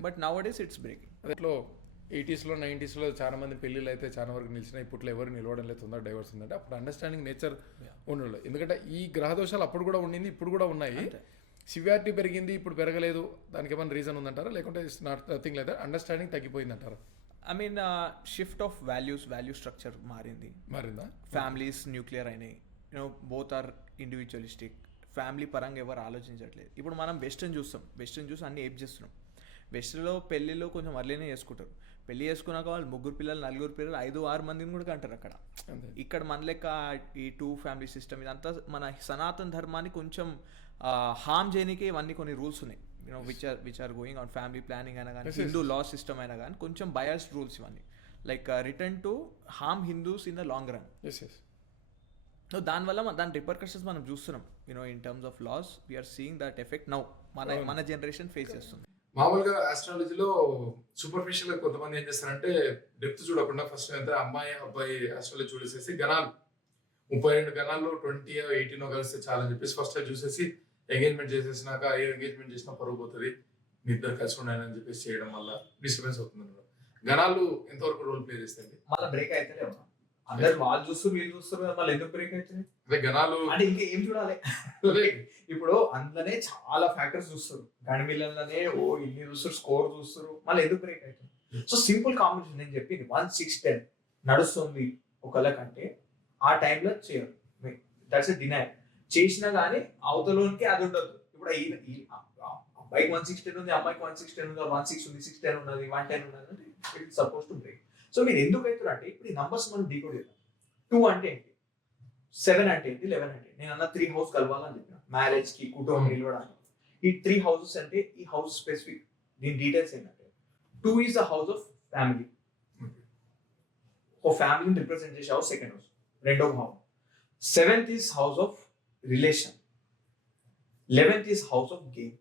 but nowadays it's breaking. అట్లో 80sలో 90sలో చాలా మంది పెళ్ళిళ్ళు అయితే చాలా వరకు నిలిచిన, ఇప్పట్లో ఎవరు నిలవడం లేదు, తొందర డైవర్స్ ఉందంటే అప్పుడు అండర్స్టాండింగ్ నేచర్ ఉండదు. ఎందుకంటే ఈ గ్రహ దోషాలు అప్పుడు కూడా ఉండింది, ఇప్పుడు కూడా ఉన్నాయి. సివియారిటీ పెరిగింది, ఇప్పుడు పెరగలేదు. దానికి ఏమైనా రీజన్ ఉందంటారా, లేకుంటే ఇట్స్ నాట్ నథింగ్ లేదా అండర్స్టాండింగ్ తగ్గిపోయింది అంటారా? I mean shift of value structure మారిందా? ఫ్యామిలీస్ న్యూక్లియర్ అయినాయి. Both are individualistic. ఫ్యామిలీ పరంగా ఎవరు ఆలోచించట్లేదు. ఇప్పుడు మనం వెస్టర్న్ చూసి అన్ని ఏం చేస్తున్నాం. వెస్టర్న్లో పెళ్ళిలో కొంచెం అర్లీనే చేసుకుంటారు. పెళ్లి చేసుకున్నాక వాళ్ళు 3 పిల్లలు, 4 పిల్లలు, 5, 6 మందిని కూడా కంటారు అక్కడ. ఇక్కడ మన లెక్క ఈ 2 ఫ్యామిలీ సిస్టమ్ ఇదంతా మన సనాతన ధర్మాన్ని కొంచెం హామ్ చేయడానికి ఇవన్నీ కొన్ని రూల్స్ ఉన్నాయి. Which are going on family planning అయినా కానీ, హిందూ లా సిస్టమ్ అయినా కానీ కొంచెం బయాస్డ్ రూల్స్ ఇవన్నీ, like return to harm Hindus in the long run. So దానివల్ల దాని రిపర్కషన్స్ మనం చూస్తున్నాం. In terms of loss we're seeing that effect now మన జనరేషన్ ఫేస్ చేస్తుంది. మామూలుగా ఆస్ట్రాలజీలో సూపర్ఫిషియల్ గా కొంతమంది ఏం చేస్తారంటే డెప్త్ చూడకుండా ఫస్ట్ అయితే అమ్మాయి అబ్బాయి ఆస్ట్రాలజీ చూసేసి గణాలు 32 గణాల్లో 20, 18 కలిస్తే చాలని చెప్పేసి ఫస్ట్ చూసేసి ఎంగేజ్మెంట్ చేసేసినాక ఏ ఎంగేజ్మెంట్ చేసినా పరుగు పోతుంది, మీ ఇద్దరు కలిసి ఉన్నాయని చెప్పేసి చేయడం వల్ల డిస్టర్బెన్స్ అవుతుంది. గణాలు ఎంతవరకు రోల్ ప్లే చేస్తాయి? మళ్ళీ బ్రేక్ అయితే అందరు వాళ్ళు చూస్తారు, వీళ్ళు చూస్తారు, మళ్ళీ ఎందుకు బ్రేక్ అవుతుంది? అదే గణాలు అంటే ఇంకా ఏం చూడాలి? ఇప్పుడు అందులోనే చాలా ఫ్యాక్టర్స్ చూస్తారు. గణమిలలోనే ఇన్ని చూస్తారు, స్కోర్ చూస్తారు, మళ్ళీ ఎందుకు బ్రేక్ అవుతుంది? సో సింపుల్ కాంబినేషన్ నేను చెప్పింది 1, 6, 10 నడుస్తుంది ఒకళ్ళకంటే ఆ టైంలో చేయరు. That's a denial. చేసినా కానీ అవతలోనికి అది ఉండదు. ఇప్పుడు అబ్బాయికి 1, 6, 10 ఉంది, అమ్మాయికి 1, 6, 10 ఉంది, 1, 6 ఉంది, 6, 10 ఉన్నది, 1, 10 ఉన్నది అంటే it suppose to break. So మీరు ఎందుకు అవుతారు అంటే ఇప్పుడు ఈ నంబర్స్ మనం డీకోడ్ చేద్దాం. 2 అంటే ఏంటి, 7 అంటే ఏంటి, 11 అంటే నేను అన్న 3 హౌస్ కలవాలని చెప్పిన మ్యారేజ్ కి, కుటుంబం నిలవడానికి. ఈ 3 హౌసెస్ అంటే ఈ హౌస్ స్పెసిఫిక్ దీని డీటెయిల్స్ ఏంటంటే 2 is the house of family. ఓ ఫ్యామిలీని రిప్రజెంట్ చేసే హౌస్ 2nd హౌస్, 2వ భావం. 7th is house of relation. 11th is house of gain.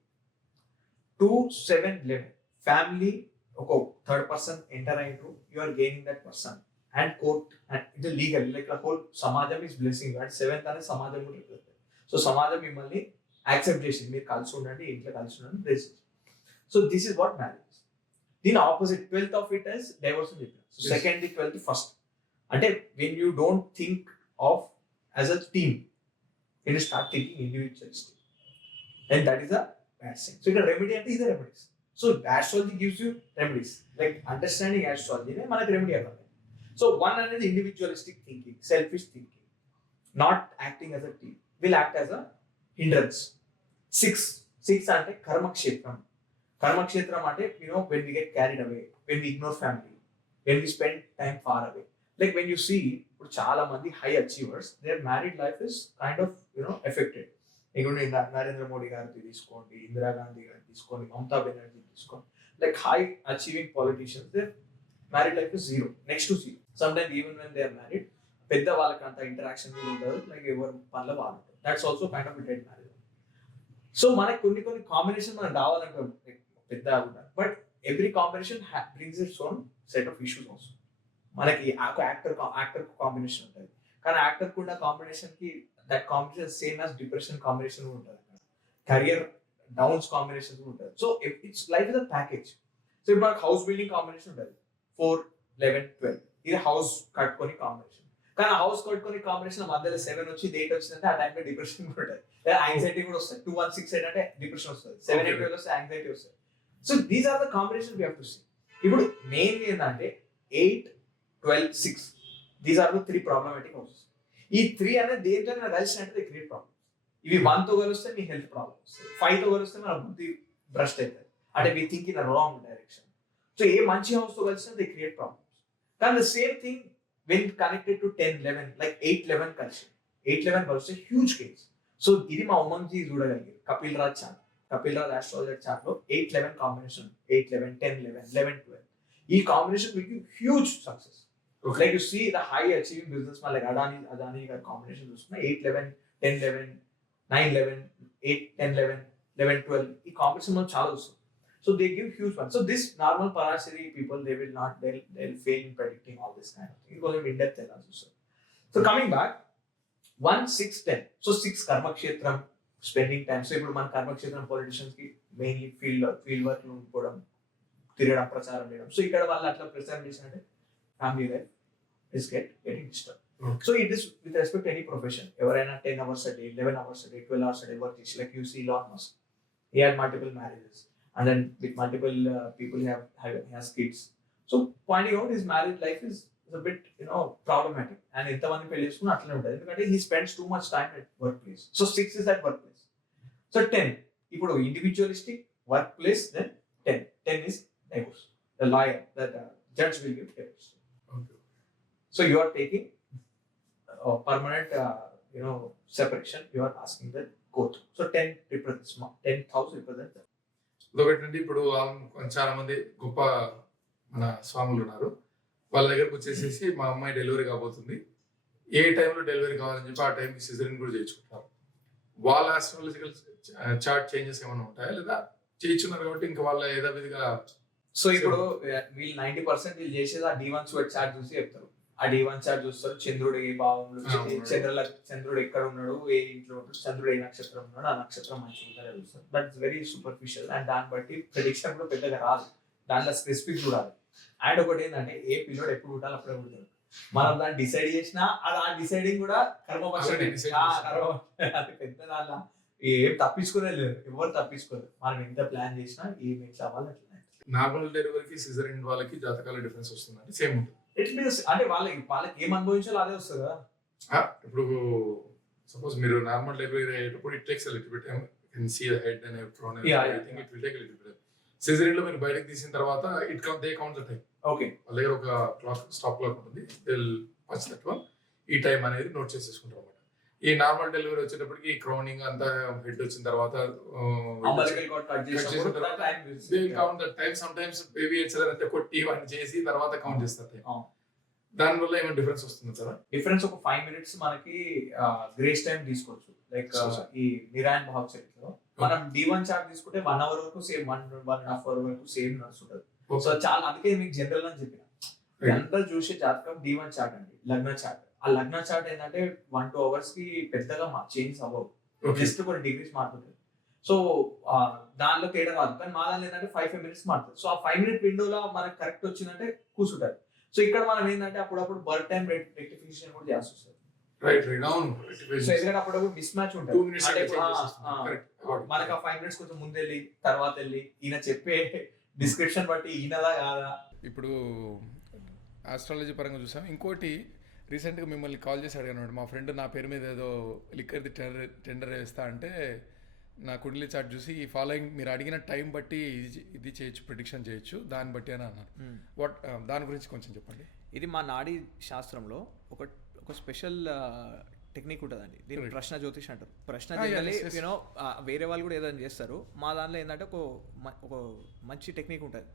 2, 7, 11 family ఒక థర్డ్ పర్సన్ ఎంటర్ అయ్యారు, you are gaining that person and court and it legal, like whole సమాజం is blessing. And 7th అనేది సమాజం కూడా represent. So సమాజం మిమ్మల్ని accept చేసింది, మీరు కలిసి ఉండండి, ఇంట్లో కలిసి ఉండండి, bless. So this is what marriage. దీని opposite 12th of it as divorce అని చెప్పారు. సో 2nd, 12th, ఫస్ట్ అంటే when you don't think of as a team, when you start thinking individualistic, and that is a bad thing. So the remedy అంటే ఇదే remedies. So astrology gives you remedies, like understanding astrology నే మనకి remedy అవ్వాలి. So 1 అనేది individualistic thinking, selfish thinking, not acting as a team, will act as a hindrance. 6 అంటే కర్మక్షేత్రం. కర్మక్షేత్రం అంటే when we get carried away, when we ignore family, when we spend time far away. Like when you see ఇప్పుడు చాలా మంది high achievers, their married life is kind of affected. ఇప్పుడు నరేంద్ర మోడీ గారిని తీసుకోండి, ఇందిరా గాంధీ గారిని తీసుకోండి, మమతా బెనర్జీ తీసుకోండి, like high achieving politicians, their married life is 0, next to 0. Sometimes even when they are married పెద్ద వాళ్ళకి అంత ఇంటరాక్షన్ కూడా ఉండదు, లైక్ ఎవరు పనుల వాళ్ళు. That's also kind of dead marriage. So మనకి కొన్ని కాంబినేషన్ మనం రావాలంటాం పెద్ద, but every combination brings its own set of issues also. మనకి యాక్టర్ కాంబినేషన్ ఉంటుంది, కానీ యాక్టర్ కూడా కాంబినేషన్ కి that combination same as depression combination ఉంటుంది, కెరియర్ డౌన్స్ కాంబినేషన్ ఉంటుంది. So it's life is a package. So ఇప్పుడు మనకు హౌస్ బిల్డింగ్ కాంబినేషన్ ఉంటుంది 4, 11, 12, ఇది హౌస్ కట్టుకొని కాంబినేషన్. కానీ హౌస్ కట్టుకొని కాంబినేషన్ మధ్యలో 7 వచ్చి 8 వచ్చిందంటే ఆ టైంలో డిప్రెషన్ కూడా ఉంటుంది, లేదా యాంగ్జైటీ కూడా వస్తుంది. 2, 1, 6, 8 అంటే డిప్రెషన్ వస్తుంది, 7, 8, 12 వస్తే యాంగ్జైటీ వస్తుంది. So these are the combination we have to see. ఇప్పుడు మెయిన్ ఏంటంటే 8, 12, 6 these are the 3 problematic houses. ఈ 3 అనేది దేంతో కలిసినట్టు దే క్రియేట్ ప్రాబ్లమ్స్. ఇవి 1 తో కలిస్తే మీ హెల్త్ ప్రాబ్లమ్ వస్తుంది, 5 తో కలిస్తే మన బుద్ధి బ్రస్ట్ అవుతుంది, అంటే మీ think in wrong direction. So ఏ మంచి హౌస్ తో కలిసినా దే క్రియేట్ ప్రాబ్లమ్స్. కానీ the same thing when connected to 10, 11 like 8, 11 కలిసి 8, 11 కలిస్తే హ్యూజ్ కేస్. సో ఇది మా ఉమంజీ చూడగలిగారు Kapil Raj chat, Kapil Raj astrologer chat లో 8, 11 కాంబినేషన్, 8, 11, 10, 11, 11, 12 ఈ కాంబినేషన్ మీకు huge success. Like you see the high achieving businessman like Adani గారి కాంబినేషన్ చూసుకున్నా 8, 11, 10, 11, 9, 11, 8, 10, 11, 11, 12 ఈ కాంబినేషన్ మనం చాలా చూస్తాం. So they give huge one. So this normal Parashari people, they will not, they'll fail in predicting all this kind of thing. It was in depth analysis. So coming back, 1, 6, 10. So 6 karma kshetram, spending time. So ఇప్పుడు మన karma kshetram politicians కి mainly field work లో ఉండిపోవడం, తిరగడం, ప్రచారం చేయడం. So ఇక్కడ వాళ్ళు అట్లా ప్రచారం చేసినట్టే family life is getting disturbed. So it is with respect to any profession. ఎవరైనా 10 hours a day, 11 hours a day, 12 hours a day work చేసి, like you see Elon Musk, he had multiple marriages. And then with multiple people he has kids. So pointing out his marriage life is a bit problematic. And ఎంతమంది పెళ్లి చేసుకుని అట్లనే ఉంటుంది, ఎందుకంటే he spends too much time at workplace. So 6 is at workplace. So 10 ఇప్పుడు individualistic workplace, then 10 is divorce. The lawyer, that judge will give divorce. Okay. So you are taking permanent separation, you are asking the court. So 10 represents 10,000 represents that. ఒకటి ఇప్పుడు చాలా మంది గొప్ప మన స్వాములు ఉన్నారు, వాళ్ళ దగ్గరకు వచ్చేసేసి మా అమ్మాయి డెలివరీ కాబోతుంది, ఏ టైంలో డెలివరీ కావాలని చెప్పి ఆ టైంకి సిజరీన్ కూడా చేయించుకుంటారు. వాళ్ళ ఆస్ట్రాలజికల్ చార్ట్ చేంజెస్ ఏమైనా ఉంటాయా, లేదా చేయించున్నారు కాబట్టి ఇంకా వాళ్ళ యథావిధిగా? సో ఇప్పుడు వీళ్ళు 90% వీళ్ళు చేసేది ఆ D1 స్వెట్ చార్ట్ చూసి చెప్తారు. ఆ D1 చార్ట్ చూస్తారు, చంద్రుడు ఏ భావంలో, చంద్రుడు ఎక్కడ ఉన్నాడు, ఏ ఇంట్లో ఉంటాడు, చంద్రుడు ఏ నక్షత్రం ఉన్నాడు, ఆ నక్షత్రం మంచిగా ఉంటాడు చూస్తారు. But it's very superficial, and దాన్ని బట్టి ప్రెడిక్షన్ కూడా పెద్దగా రాదు, దాంట్లో స్పెసిఫిక్ చూడాలి. అండ్ ఒకటి ఏంటంటే ఏ పిల్లోడు ఎప్పుడు పుట్టాలి అప్పుడే పుడతాడు. మనం దాన్ని డిసైడ్ చేసినా అది ఆ డిసైడింగ్ కూడా కర్మపక్షం, అది పెద్ద దాంట్లో ఏం తప్పించుకునే లేదు, ఎవరు తప్పించుకోలేదు. మనం ఎంత ప్లాన్ చేసినా ఏం ఎట్లా అవ్వాలి అట్లా. నార్మల్ డెలివరీకి సిజరీన్ వాళ్ళకి జాతకాల డిఫరెన్స్ వస్తుందండి, సేమ్ ఉంటుంది. ఇట్ మీన్స్ అంటే వాళ్ళకి ఏం అనుభవించాలో అదే వస్తుంది కదా. ఇప్పుడు సపోజ్ మీరు నార్మల్ డెలివరీ అయ్యేటప్పుడు it takes little bit time, can see the head and throne everything, it will take little bit. Caesarean లో మీరు బయటకు తీసిన తర్వాత they count the time. Okay, వాళ్ళ దగ్గర ఒక క్లాక్, స్టాప్ క్లాక్ ఉంటుంది, they will punch that one, ఈ టైం అనేది నోట్ చేసేసుకుంటారు అన్నమాట. ఈ నార్మల్ డెలివరీ వచ్చేటప్పటికి ఈ క్రౌనింగ్ అంతా హెడ్ వచ్చిన తర్వాత కొట్టి ఇవన్నీ చేసి తర్వాత కౌంట్ చేస్తారు. దాని వల్ల ఏమైనా డిఫరెన్స్ వస్తుంది సార్? డిఫరెన్స్ ఒక 5 minutes మనకి గ్రేస్ టైం తీసుకోవచ్చు. లైక్ ఈ నిరాయన్ భావచరిత్ లో మనం D1 చార్ట్ తీసుకుంటే 1 hour వరకు సేమ్, 1.5 hour వరకు సేమ్ నడుస్తుంటది. సో చాలా, అందుకే మీకు జనరల్ అని చెప్పిన అందరూ చూసే జాతకం D1 చార్ట్ అండి, లగ్న చార్ట్. ఆ లగ్న చార్ట్ ఏంటంటే 1-2 hours కి పెద్దగా చేంజ్ అవ్వవు, జస్ట్ కొన్ని డిగ్రీస్ మారుతుంది. సో దానిలో తేడా కాదు. కానీ మా దానిలో ఏంటంటే 5 minutes మారుతుంది. సో ఆ 5 minute విండోలో మనకు కరెక్ట్ వచ్చిందంటే కూర్చుంటారు. సో ఇక్కడ మనం ఏంటంటే అప్పుడప్పుడు బర్త్ టైం రెక్టిఫికేషన్ కూడా చేస్తూ వస్తుంది. సో ఎందుకంటే అప్పుడప్పుడు మిస్ మ్యాచ్ ఉంటుంది. మనకు ఆ 5 minutes కొంచెం ముందు వెళ్ళి తర్వాత వెళ్ళి ఈయన చెప్పే డిస్క్రిప్షన్ బట్టి ఈయనదా కాదా. ఇప్పుడు ఆస్ట్రాలజీ పరంగా చూసాం. ఇంకోటి రీసెంట్గా మిమ్మల్ని కాల్ చేసి అడిగాను, మా ఫ్రెండ్ నా పేరు మీద ఏదో లిక్కర్ది టెండర్ వేస్తా అంటే నా కుండలి చార్ట్ చూసి ఈ ఫాలోయింగ్ మీరు అడిగిన టైం బట్టి ఇది చేయొచ్చు, ప్రిడిక్షన్ చేయొచ్చు, దాన్ని బట్టి అని అన్నారు. దాని గురించి కొంచెం చెప్పండి. ఇది మా నాడీ శాస్త్రంలో ఒక స్పెషల్ టెక్నిక్ ఉంటుందండి, దీన్ని ప్రశ్న జ్యోతిష్ అంటారు. ప్రశ్న యూనో వేరే వాళ్ళు కూడా ఏదైనా చేస్తారు, మా దాంట్లో ఏంటంటే ఒక మంచి టెక్నిక్ ఉంటుంది.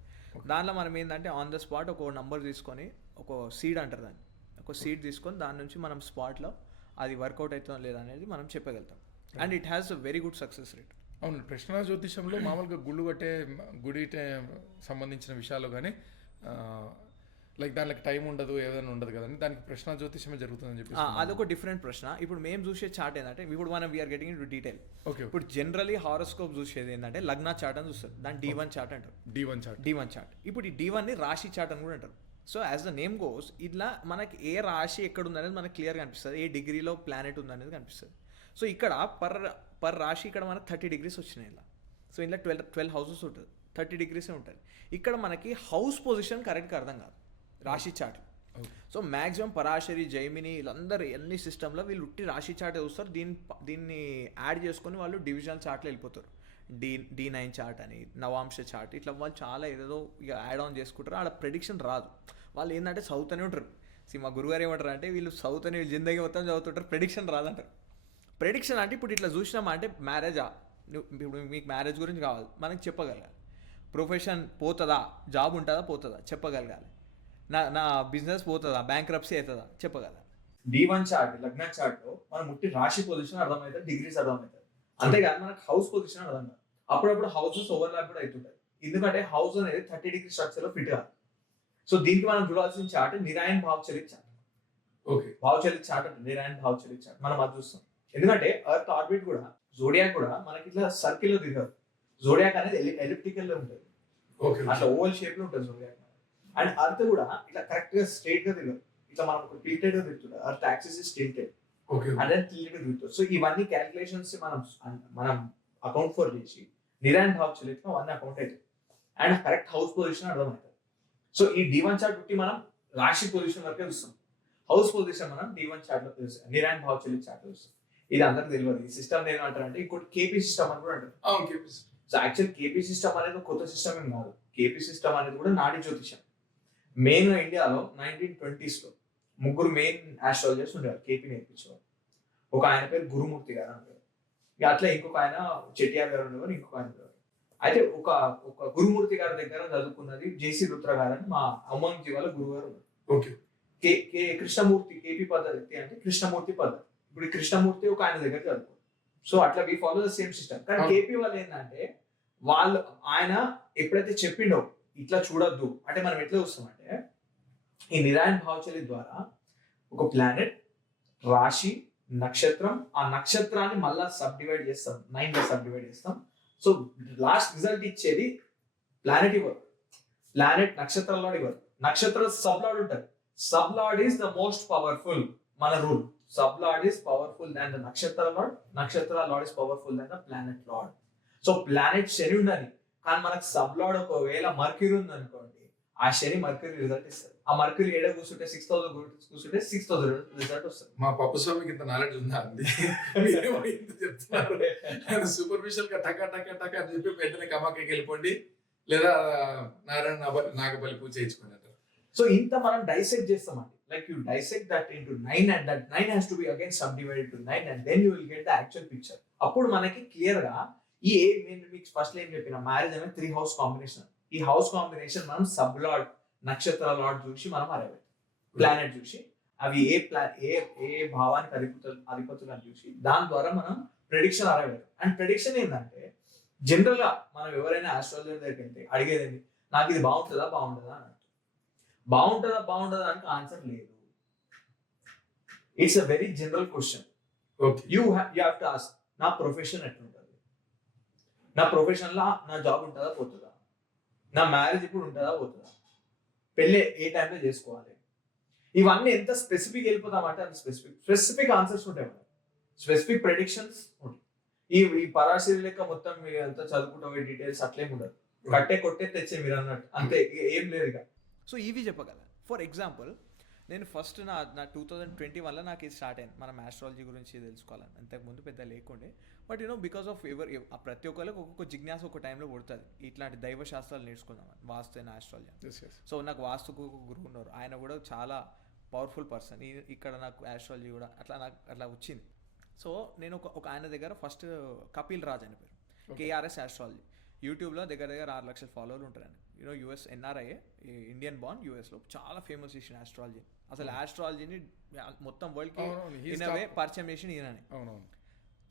దాంట్లో మనం ఏంటంటే ఆన్ ద స్పాట్ ఒక నంబర్ తీసుకొని, ఒక సీడ్ అంటారు దాన్ని, ఒక సీడ్ తీసుకొని దాని నుంచి మనం స్పాట్లో అది వర్కౌట్ అవుతుందో లేదా అనేది మనం చెప్పగలుగుతాం. And it has a very good success rate. అవును, ప్రశ్న జ్యోతిషంలో మామూలుగా గుళ్ళు కట్టే గుడి సంబంధించిన విషయాలు కానీ లైక్ దానికి టైం ఉండదు ఏదైనా ఉండదు కదండి, దానికి ప్రశ్న జ్యోతిషమే జరుగుతుందని చెప్పి. అదొక డిఫరెంట్ ప్రశ్న. ఇప్పుడు మేము చూసే చార్ట్ ఏంటంటే, ఇప్పుడు మనం we're getting into detail. Okay. ఇప్పుడు జనరలీ హారోస్కోప్ చూసేది ఏంటంటే లగ్న చార్ట్ అని చూస్తారు, దాన్ని D1 చార్ట్ అంటారు. D1 chart. D1 chart. ఇప్పుడు ఈ D1ని రాశి చార్ట్ అని కూడా అంటారు. So as the name goes, ఇట్లా మనకి ఏ రాశి ఎక్కడ ఉందనేది మనకు క్లియర్గా కనిపిస్తుంది, ఏ డిగ్రీలో ప్లానెట్ ఉందనేది కనిపిస్తుంది. సో ఇక్కడ పర్ రాశి ఇక్కడ మనకు 30 డిగ్రీస్ వచ్చినాయి ఇలా. సో ఇలా 12 హౌసెస్ ఉంటుంది, 30 డిగ్రీసే ఉంటుంది. ఇక్కడ మనకి హౌస్ పొజిషన్ కరెక్ట్గా అర్థం కాదు రాశి చార్ట్. సో మ్యాక్సిమం పరాశరి, జైమిని వీళ్ళందరూ ఎన్ని సిస్టంలో వీళ్ళు ఉట్టి రాశి చార్ట్ చూస్తారు. దీన్ని యాడ్ చేసుకొని వాళ్ళు డివిజనల్ చార్ట్లో వెళ్ళిపోతారు. D9 చార్ట్ అని, నవాంశ చార్ట్, ఇట్లా వాళ్ళు చాలా ఏదో ఇక యాడ్ ఆన్ చేసుకుంటారు. ఆడ ప్రెడిక్షన్ రాదు. వాళ్ళు ఏంటంటే చదువుతూనే ఉంటారు. మా గురుగారు ఏమంటారు అంటే, వీళ్ళు చదువుతూనే వీళ్ళు జిందగీ మొత్తం చదువుతుంటారు, ప్రెడిక్షన్ రాదంటారు. ప్రెడిక్షన్ అంటే ఇప్పుడు ఇట్లా చూసినామా అంటే మ్యారేజా, ఇప్పుడు మీకు మ్యారేజ్ గురించి కావాలి, మనకి చెప్పగలగాలి. ప్రొఫెషన్ పోతుందా, జాబ్ ఉంటుందా పోతుందా చెప్పగలగాలి. నా బిజినెస్ పోతుందా, బ్యాంక్రప్సీ అవుతుందా చెప్పగలగాలి. D1 చార్ట్, లగ్న చార్ట్లో మనం ముట్టి రాశి పొజిషన్ అర్థమవుతుంది, డిగ్రీస్ అర్థమవుతుంది. అంతేగాని మనకు హౌస్ పొజిషన్ అర్థం కాదు. అప్పుడప్పుడు హౌసెస్ ఓవర్లాప్ కూడా అవుతుంటాయి, ఎందుకంటే హౌస్ అనేది 30 డిగ్రీ స్ట్రక్చర్లో ఫిట్ కాదు. సో దీనికి మనం చూడాల్సిన చార్ట్ నిరాయన్ భావచలిత్ చార్ట్. ఓకే. భావచలిత్ చార్ట్ అంటే నిరాయన్ భావచలిత్ చార్ట్ మనం అది చూస్తాం. ఎందుకంటే ఎర్త్ ఆర్బిట్ కూడా, జోడియాక్ కూడా మనకి ఇట్లా సర్కిల్లో తిరగదు. జోడియాక్ అనేది ఎలిప్టికల్ లో ఉంటుంది, అట్లా ఓవల్ షేప్ లో ఉంటుంది జోడియాక్. అండ్ అర్త్ కూడా ఇట్లా కరెక్ట్ గా స్ట్రైట్ గా తిరగదు, ఇట్లా మనం టిల్టెడ్ గా తిరుగుతుంది. Earth axis is tilted and then tilted గా తిరుగుతుంది. సో ఇవన్నీ క్యాలిక్యులేషన్స్ మనం అకౌంట్ ఫర్ చేసి నిరాయన్ భావచలిత్ అవన్నీ అకౌంట్ అవుతాయి. అండ్ కరెక్ట్ హౌస్ పొజిషన్ అర్థమవుతుంది. సో ఈ D1 చార్ట్ బట్టి మనం రాశి పొజిషన్ వరకే చూస్తాం, హౌస్ పొజిషన్ మనం D1 చార్ట్ లో చూస్తాం, నిరాయన్ భావచలిత్ చార్ట్ లో చూస్తాం. ఇది అందరికి తెలియదు. ఈ సిస్టమ్ ఏమంటారంటే ఇంకోటి కేపీ సిస్టమ్ అని కూడా అంటారు. సో యాక్చువల్ కేపీ సిస్టమ్ అనేది కొత్త సిస్టమ్ ఏం కాదు. కేపీ సిస్టమ్ అనేది కూడా నాడి జ్యోతిషం. మెయిన్ ఇండియాలో 1920s లో ముగ్గురు మెయిన్ ఆస్ట్రాలజర్స్ ఉండేవారు కేపీ నేర్పించేవారు. ఒక ఆయన పేరు గురుమూర్తి గారు అంటారు, ఇక అట్లా ఇంకొక ఆయన చెట్టియార్ గారు ఉండేవారు, ఇంకొక ఆయన ఉండేవారు. అయితే ఒక గురుమూర్తి గారి దగ్గర చదువుకున్నది జేసీ రుద్ర గారు అని మా అమ్మంగ్ జీవాల గురువు గారు ఉన్నారు. ఓకే. కృష్ణమూర్తి, కేపీ పద్ధతి అంటే కృష్ణమూర్తి పద్ధతి. ఇప్పుడు కృష్ణమూర్తి ఒక ఆయన దగ్గర చదువుకోరు. సో అట్లా we follow the same system. కానీ కేపీ వాళ్ళు ఏంటంటే, వాళ్ళు ఆయన ఎప్పుడైతే చెప్పిండో ఇట్లా చూడొద్దు అంటే, మనం ఎట్లా చూస్తామంటే ఈ నిరాయన్ భావచలిత్ ద్వారా ఒక ప్లానెట్, రాశి, నక్షత్రం, ఆ నక్షత్రాన్ని మళ్ళా సబ్ డివైడ్ చేస్తాం, 9 గా సబ్ డివైడ్ చేస్తాం. సో లాస్ట్ రిజల్ట్ ఇచ్చేది ప్లానెట్ ఇవ్వరు, ప్లానెట్ నక్షత్రాల్లో ఇవ్వరు. నక్షత్రం సబ్ లార్డ్ ఉంటుంది. Sub lord is the most powerful, మన rule. Sub lord is powerful than the nakshatra lord, nakshatra lord is powerful than the planet lord. So planet Shani ఉండని, కానీ మనకు సబ్ లార్డ్ ఒకవేళ మర్క్యూరీ ఉంది అనుకోండి, ఆ శని మర్క్యూరీ రిజల్ట్ ఇస్తుంది. ఆ మర్క్యూరీ ఏడో కూర్చుంటే 6000 కూర్చుంటే 6000 రిజల్ట్ వస్తుంది. మా పప్పు స్వామికి ఇంత నాలెడ్జ్ ఉందా అండి? చెప్తున్నారు సూపర్ఫిషియల్ గా టక టక టక అని చెప్పి వెంటనే కమాకి వెళ్ళిపోండి, లేదా నారాయణ నాగబలి పూజ చేయించుకోండి అంటారు. సో ఇంత మనం డైసెక్ట్ చేస్తామండి. Like you dissect that into 9 and that 9 has to be again subdivided to 9 and then you will get the actual picture. అప్పుడు మనకి క్లియర్ గా ఈ మీకు ఫస్ట్ ఏం చెప్పిన మ్యారేజ్ అనేది 3 హౌస్ కాంబినేషన్. ఈ హౌస్ కాంబినేషన్ మనం సబ్ లార్డ్, నక్షత్ర లార్డ్ చూసి మనం అరేవ్ ప్లానెట్ చూసి అవి ఏ భావానికి అధిపతులు అని చూసి దాని ద్వారా మనం ప్రెడిక్షన్ అరేవ్. అండ్ ప్రెడిక్షన్ ఏంటంటే, జనరల్ గా మనం ఎవరైనా ఆస్ట్రాలజర్ దగ్గరికి వెళ్తే అడిగేది నాకు ఇది బాగుంటుందా బాగుంటుందా అని. బాగుంటుందా అంటే ఆన్సర్ లేదు. It's a very general question. You have to ask, నా ప్రొఫెషన్ ఎట్లుంటుంది, నా ప్రొఫెషన్ లా నా జాబ్ ఉంటుందా పోతుందా, నా మ్యారేజ్ ఇప్పుడు ఉంటుందా పోతుందా, పెళ్ళి ఏ టైంలో చేసుకోవాలి. ఇవన్నీ ఎంత స్పెసిఫిక్ వెళ్ళిపోతామంటే అంత స్పెసిఫిక్ ఆన్సర్స్ ఉంటాయి, స్పెసిఫిక్ ప్రెడిక్షన్స్ ఉంటాయి. ఈ పరాశరి లెక్క మొత్తం మీరు అంతా చదువుకుంటే డీటెయిల్స్ అట్లేం ఉండదు, కట్టే కొట్టే తెచ్చే మీరు అన్నట్టు అంతే, ఏం లేదు ఇక. సో ఇవి చెప్పగల. ఫర్ ఎగ్జాంపుల్, నేను ఫస్ట్ నా 2021లో నాకు ఇది స్టార్ట్ అయింది, మనం ఆస్ట్రాలజీ గురించి తెలుసుకోవాలని. అంతకుముందు పెద్ద లేకుండే, బట్ బికాస్ ఆఫ్ ప్రతి ఒక్కరికి ఒక్కొక్క జిజ్ఞాస ఒక టైంలో పుడుతుంది, ఇట్లాంటి దైవ శాస్త్రాలు నేర్చుకుందామని, వాస్తు అండ్ ఆస్ట్రాలజీ. సో నాకు వాస్తుకు ఒక గురువు ఉన్నారు, ఆయన కూడా చాలా పవర్ఫుల్ పర్సన్. ఇక్కడ నాకు ఆస్ట్రాలజీ కూడా అట్లా వచ్చింది. సో నేను ఒక ఆయన దగ్గర ఫస్ట్ కపిల్ రాజ్ అని పేరు, KRS ఆస్ట్రాలజీ, యూట్యూబ్లో దగ్గర 6 లక్షల ఫాలోవర్లు ఉంటారండి. US NRI, ఇండియన్ బార్న్, యూఎస్లో చాలా ఫేమస్ చేసిన ఆస్ట్రాలజీ. అసలు ఆస్ట్రాలజీని మొత్తం వరల్డ్కి పరిచయం చేసిన ఈయనని.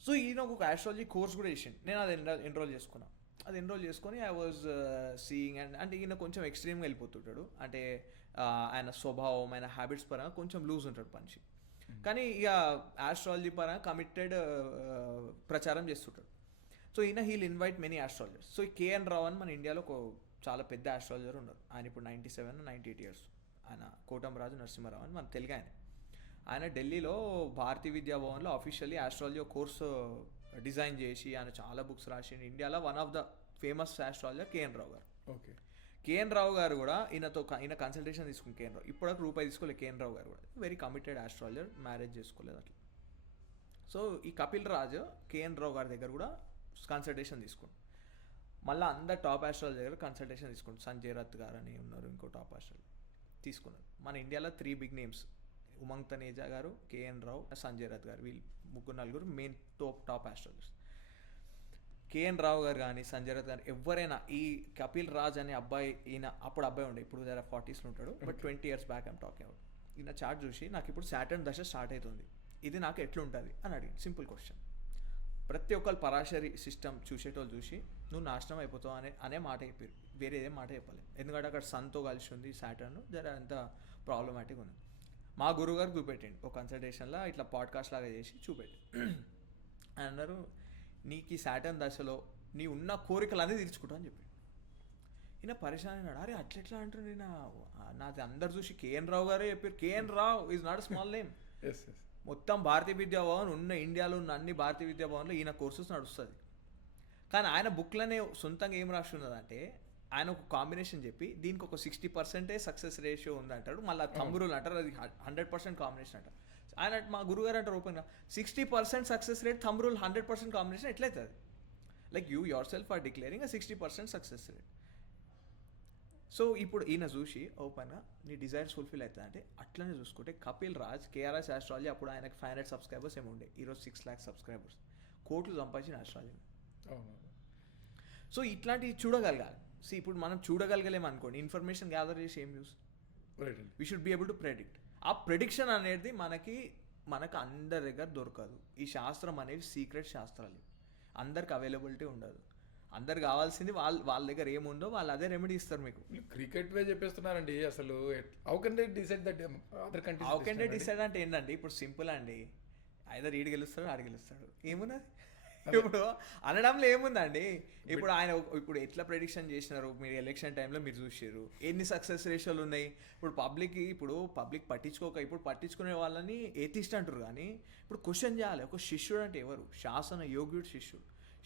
సో ఈయన ఒక ఆస్ట్రాలజీ కోర్స్ కూడా చేసిండు, నేను అది ఎన్రోల్ చేసుకున్నాను. అది ఎన్రోల్ చేసుకొని ఐ వాజ్ సీయింగ్ అండ్ అంటే ఈయన కొంచెం ఎక్స్ట్రీమ్గా వెళ్ళిపోతుంటాడు. అంటే ఆయన స్వభావం, ఆయన హ్యాబిట్స్ పరంగా కొంచెం లూజ్ ఉంటాడు మనిషి. కానీ ఇక ఆస్ట్రాలజీ పరంగా కమిటెడ్ ప్రచారం చేస్తుంటాడు. సో ఈయన he'll invite many astrologers. So ఈ కేఎన్ రావు అని మన ఇండియాలో ఒక చాలా పెద్ద ఆస్ట్రాలజర్ ఉన్నారు. ఆయన ఇప్పుడు 97, 98 ఇయర్స్. ఆయన కోటంరాజు నరసింహారావు అని మన తెలుగు ఆయన ఢిల్లీలో భారతీయ విద్యా భవన్లో అఫీషియల్లీ ఆస్ట్రాలజీ కోర్సు డిజైన్ చేసి ఆయన చాలా బుక్స్ రాసి ఇండియాలో one of the famous astrologer KN Rao గారు. ఓకే. కేఎన్ రావు గారు కూడా ఈయన కన్సల్టేషన్ తీసుకుని కేఎన్ రావు ఇప్పటివరకు రూపాయి తీసుకోలేదు. కేఎన్ రావు గారు కూడా వెరీ కమిటెడ్ ఆస్ట్రాలజర్, మ్యారేజ్ చేసుకోలేదు అట్లా. సో ఈ కపిల్ రాజు కేఎన్ రావు గారి దగ్గర కూడా కన్సల్టేషన్ తీసుకుంటాం. మళ్ళీ అందరు టాప్ ఆస్ట్రాలజర్ దగ్గర కన్సల్టేషన్ తీసుకుంటాం. సంజయ్ రత్ గారు అని ఉన్నారు, ఇంకో టాప్ ఆస్ట్రాలజర్ తీసుకున్నారు. మన ఇండియాలో 3 బిగ్ నేమ్స్, ఉమంగ్ తనేజా గారు, కేఎన్ రావు, సంజయ్ రత్ గారు, వీళ్ళు 3-4 main top astrologers. KN Rao గారు కానీ సంజయ్ రత్ గారు ఎవరైనా ఈ కపిల్ రాజ్ అనే అబ్బాయి, ఈయన అప్పుడు అబ్బాయి ఉండే, ఇప్పుడు 40sలో ఉంటాడు, but 20 years back I'm talking about. ఈయన చార్ట్ చూసి నాకు ఇప్పుడు సాటర్న్ దశ స్టార్ట్ అవుతుంది, ఇది నాకు ఎట్లుంటుంది అని అడిగింది. Simple question. ప్రతి ఒక్కరు పరాశరి సిస్టమ్ చూసేటోళ్ళు చూసి నువ్వు నాశనం అయిపోతావు అనే మాట చెప్పారు, వేరే ఏదేం మాట చెప్పలేదు. ఎందుకంటే అక్కడ సన్తో కలిసి ఉంది సాటర్న్, జర అంత ప్రాబ్లమాటిక్ ఉంది. మా గురువుగారు చూపెట్టండి ఒక కన్సల్టేషన్లో ఇట్లా పాడ్కాస్ట్ లాగా చేసి చూపెట్టి అని అన్నారు, నీకు ఈ సాటర్న్ దశలో నీ ఉన్న కోరికలు అన్నీ తీర్చుకుంటా అని చెప్పి. ఈయన పరిశాన్ అయినాడు. అరే అట్లెట్లా అంటారు, నేను నాది అందరు చూసి కేఎన్ రావు గారే చెప్పారు. KN Rao is not small name. మొత్తం భారతీయ విద్యా భవన్ ఉన్న ఇండియాలో ఉన్న అన్ని భారతీయ విద్యా భవన్లో ఈయన కోర్సెస్ నడుస్తుంది. కానీ ఆయన బుక్లోనే సొంతంగా ఏం రాసి ఉన్నదంటే ఆయన ఒక కాంబినేషన్ చెప్పి దీనికి ఒక 60% సక్సెస్ రేషియో ఉందంటాడు. మళ్ళీ తమ్మురులు అంటారు, అది 100% కాంబినేషన్ అంటారు. ఆయన మా గురుగారు అంటారు ఓపెన్గా 60% సక్సెస్ రేట్, తమ్మురులు 100% కాంబినేషన్ ఎట్లయితుంది? Like you yourself are declaring 60% success rate. So ఇప్పుడు ఈయన చూసి ఓపెన్గా నీ డిజైర్స్ ఫుల్ఫిల్ అవుతుంది అంటే అట్లనే చూసుకుంటే కపిల్ రాజ్ కేఆర్ఎస్ ఆస్ట్రాలజీ అప్పుడు ఆయనకు 500 సబ్స్క్రైబర్స్ ఏమి ఉండే, ఈరోజు 6 lakhs సబ్స్క్రైబర్స్, కోట్లు సంపాదించిన ఆస్ట్రాలజీ. సో ఇట్లాంటివి చూడగలగాలి. సో ఇప్పుడు మనం చూడగలగలేము అనుకోండి, ఇన్ఫర్మేషన్ గ్యాదర్ చేసి ఏం use? We should be able to predict. ఆ ప్రెడిక్షన్ అనేది మనకు అందరి దగ్గర దొరకదు. ఈ శాస్త్రం అనేది సీక్రెట్ శాస్త్రాలు, అందరికి అవైలబిలిటీ ఉండదు. అందరు కావాల్సింది వాళ్ళ దగ్గర ఏముందో వాళ్ళు అదే రెమెడీ ఇస్తారు మీకు. క్రికెట్ వే చెప్పేస్తున్నారండి అసలు. How can they decide that other countries? How can they decide అంటే ఏంటండి, ఇప్పుడు సింపుల్ అండి, ఐదర్ ఈడు గెలుస్తాడు ఆడు గెలుస్తాడు, ఏమున్నది ఇప్పుడు అనడంలో ఏముందండి. ఇప్పుడు ఆయన ఇప్పుడు ఎట్లా ప్రెడిక్షన్ చేసినారు మీరు ఎలక్షన్ టైంలో మీరు చూసారు, ఎన్ని సక్సెస్ రేషియోలు ఉన్నాయి. ఇప్పుడు పబ్లిక్ పట్టించుకునే వాళ్ళని ఏతిస్ట్ అంటారు. కానీ ఇప్పుడు క్వశ్చన్ చేయాలి, ఒక శిష్యుడు అంటే ఎవరు? శాసన యోగ్యుడు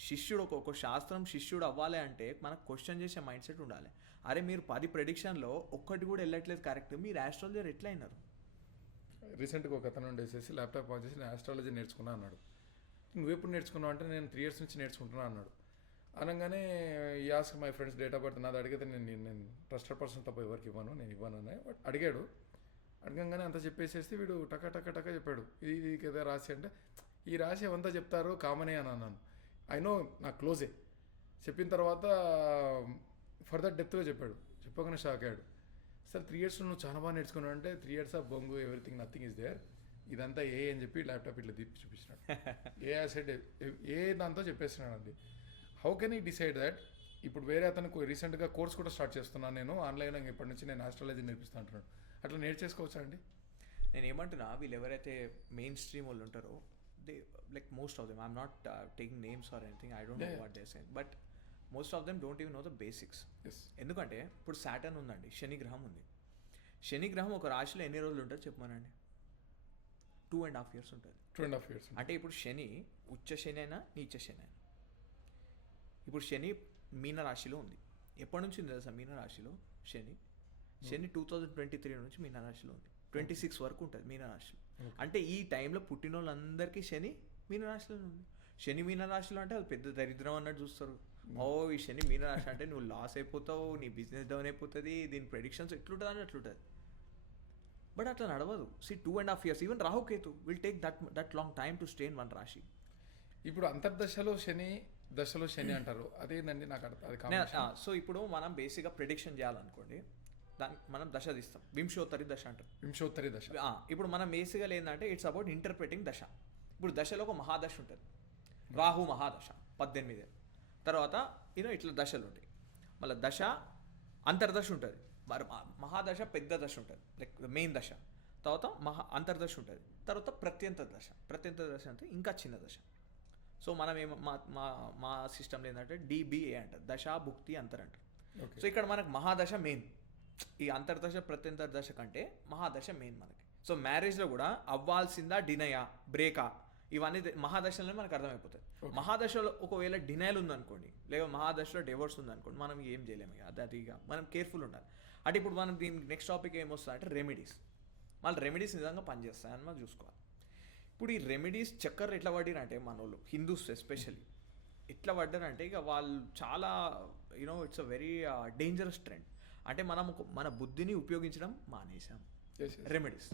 శిష్యుడు ఒక శాస్త్రం శిష్యుడు అవ్వాలి అంటే మనకు క్వశ్చన్ చేసే మైండ్ సెట్ ఉండాలి. అరే మీరు 10 ప్రెడిక్షన్లో ఒక్కటి కూడా వెళ్ళట్లేదు కరెక్ట్, మీరు ఆస్ట్రాలజర్ ఎట్లా అయినారు? రీసెంట్గా ఒక అతను ఉండేసేసి ల్యాప్టాప్ ఆన్ చేసి నేను ఆస్ట్రాలజీ నేర్చుకున్నా అన్నాడు. నువ్వు ఎప్పుడు నేర్చుకున్నావు అంటే నేను 3 years నుంచి నేర్చుకుంటున్నా అన్నాడు. అనగానే ask my friends date of birth నాది అడిగితే నేను ట్రస్టెడ్ పర్సన్ తప్ప ఎవరికి ఇవ్వను, నేను ఇవ్వను అని అడిగాడు. అడగంగానే అంతా చెప్పేసేసి వీడు టక చెప్పాడు, ఇది కదా రాశి అంటే, ఈ రాశి ఏమంతా చెప్తారో కామనే అని అన్నాను. అయినో నాకు క్లోజే. చెప్పిన తర్వాత ఫర్దర్ డెప్త్గా చెప్పగానే షాక్ అయ్యాడు. సార్ 3 years నువ్వు చాలా బాగా నేర్చుకున్నావు అంటే 3 years ఆఫ్ బొంగు ఎవ్రీథింగ్ నథింగ్ ఈజ్ దేర్, ఇదంతా ఏ అని చెప్పి ల్యాప్టాప్ ఇట్లా దీపి చూపించినాడు. ఏ అసెట్ ఏ దాంతో చెప్పేస్తున్నాడు అండి. హౌ కెన్ ఈ డిసైడ్ దట్? ఇప్పుడు వేరే అతనికి రీసెంట్గా కోర్స్ కూడా స్టార్ట్ చేస్తున్నాను నేను ఆన్లైన్, ఇప్పటి నుంచి నేను ఆస్ట్రాలజీ నేర్పిస్తా అంటున్నాడు. అట్లా నేర్చేసుకోవచ్చా అండి? నేను ఏమంటున్నా, వీళ్ళు ఎవరైతే మెయిన్ స్ట్రీమ్ వాళ్ళు ఉంటారో they like most of them, I'm not taking names or anything, I don't know what they saying, but most of them don't even know the basics. ఎందుకంటే ఇప్పుడు సాటర్న్ ఉందండి, శని గ్రహం ఉంది. శని గ్రహం ఒక రాశిలో ఎన్ని రోజులు ఉంటుంది చెప్పమనండి? 2.5 years ఉంటుంది. 2.5 years అంటే ఇప్పుడు శని ఉచ్చ శని అయినా నీచ శని అయినా, ఇప్పుడు శని మీన రాశిలో ఉంది. ఎప్పటి నుంచి ఉంది తెలుసా మీన రాశిలో శని? 2023 నుంచి మీన రాశిలో ఉంది. 26 వరకు ఉంటుంది మీన రాశిలో. అంటే ఈ టైంలో పుట్టిన వాళ్ళందరికీ శని మీన రాశిలో ఉంది. శని మీన రాశిలో అంటే అది పెద్ద దరిద్రం అన్నట్టు చూస్తారు. ఈ శని మీన రాశి అంటే నువ్వు లాస్ అయిపోతావు, నీ బిజినెస్ డౌన్ అయిపోతుంది, దీని ప్రెడిక్షన్స్ ఎట్లుంటుంది అంటే అట్లుంటుంది. బట్ అట్లా నడవదు. 2.5 years even Rahu Ketu will take that long time to stay in one రాశి. ఇప్పుడు అంతర్దశలో శని అంటారు, అదేంటండి నాకు అది. సో ఇప్పుడు మనం బేసిక్గా ప్రెడిక్షన్ చేయాలనుకోండి, దానికి మనం దశ తీస్తాం, వింశోత్తరి దశ అంటారు. ఇప్పుడు మనం బేసిక్గా ఏంటంటే ఇట్స్ అబౌట్ ఇంటర్ప్రెటింగ్ దశ. ఇప్పుడు దశలో ఒక మహాదశ ఉంటుంది, రాహు మహాదశ 18 ఏళ్ళు. తర్వాత ఇట్లా దశలు ఉంటాయి. మళ్ళీ దశ అంతర్దశ ఉంటుంది, మరి మహాదశ పెద్ద దశ ఉంటుంది, లైక్ మెయిన్ దశ. తర్వాత అంతర్దశ ఉంటుంది, తర్వాత ప్రత్యంతర దశ అంటే ఇంకా చిన్న దశ. సో మనం మా సిస్టంలో ఏంటంటే DBA అంటారు, దశ భుక్తి అంతర్ అంటారు. సో ఇక్కడ మనకు మహాదశ మెయిన్, ఈ అంతర్దశ ప్రత్యంతర దశ కంటే మహాదశ మెయిన్ మనకి. సో మ్యారేజ్లో కూడా అవ్వాల్సిందా డినయా బ్రేకా ఇవన్నీ మహాదశలోనే మనకు అర్థమైపోతుంది. మహాదశలో ఒకవేళ డినైల్ ఉందనుకోండి, లేదా మహాదశలో డివోర్స్ ఉందనుకోండి, మనం ఏం చేయలేము. ఇక మనం కేర్ఫుల్ ఉండాలి. అంటే ఇప్పుడు మనం దీనికి నెక్స్ట్ టాపిక్ ఏమొస్తుంది అంటే రెమెడీస్. మళ్ళీ రెమెడీస్ నిజంగా పనిచేస్తాయని మనం చూసుకోవాలి. ఇప్పుడు ఈ రెమెడీస్ చక్కర్ ఎట్లా పడిరంటే మన వాళ్ళు హిందూస్ ఎస్పెషల్లీ ఎట్లా పడ్డారంటే ఇక వాళ్ళు చాలా it's a very dangerous trend. అంటే మనం మన బుద్ధిని ఉపయోగించడం మానేసాం. రెమెడీస్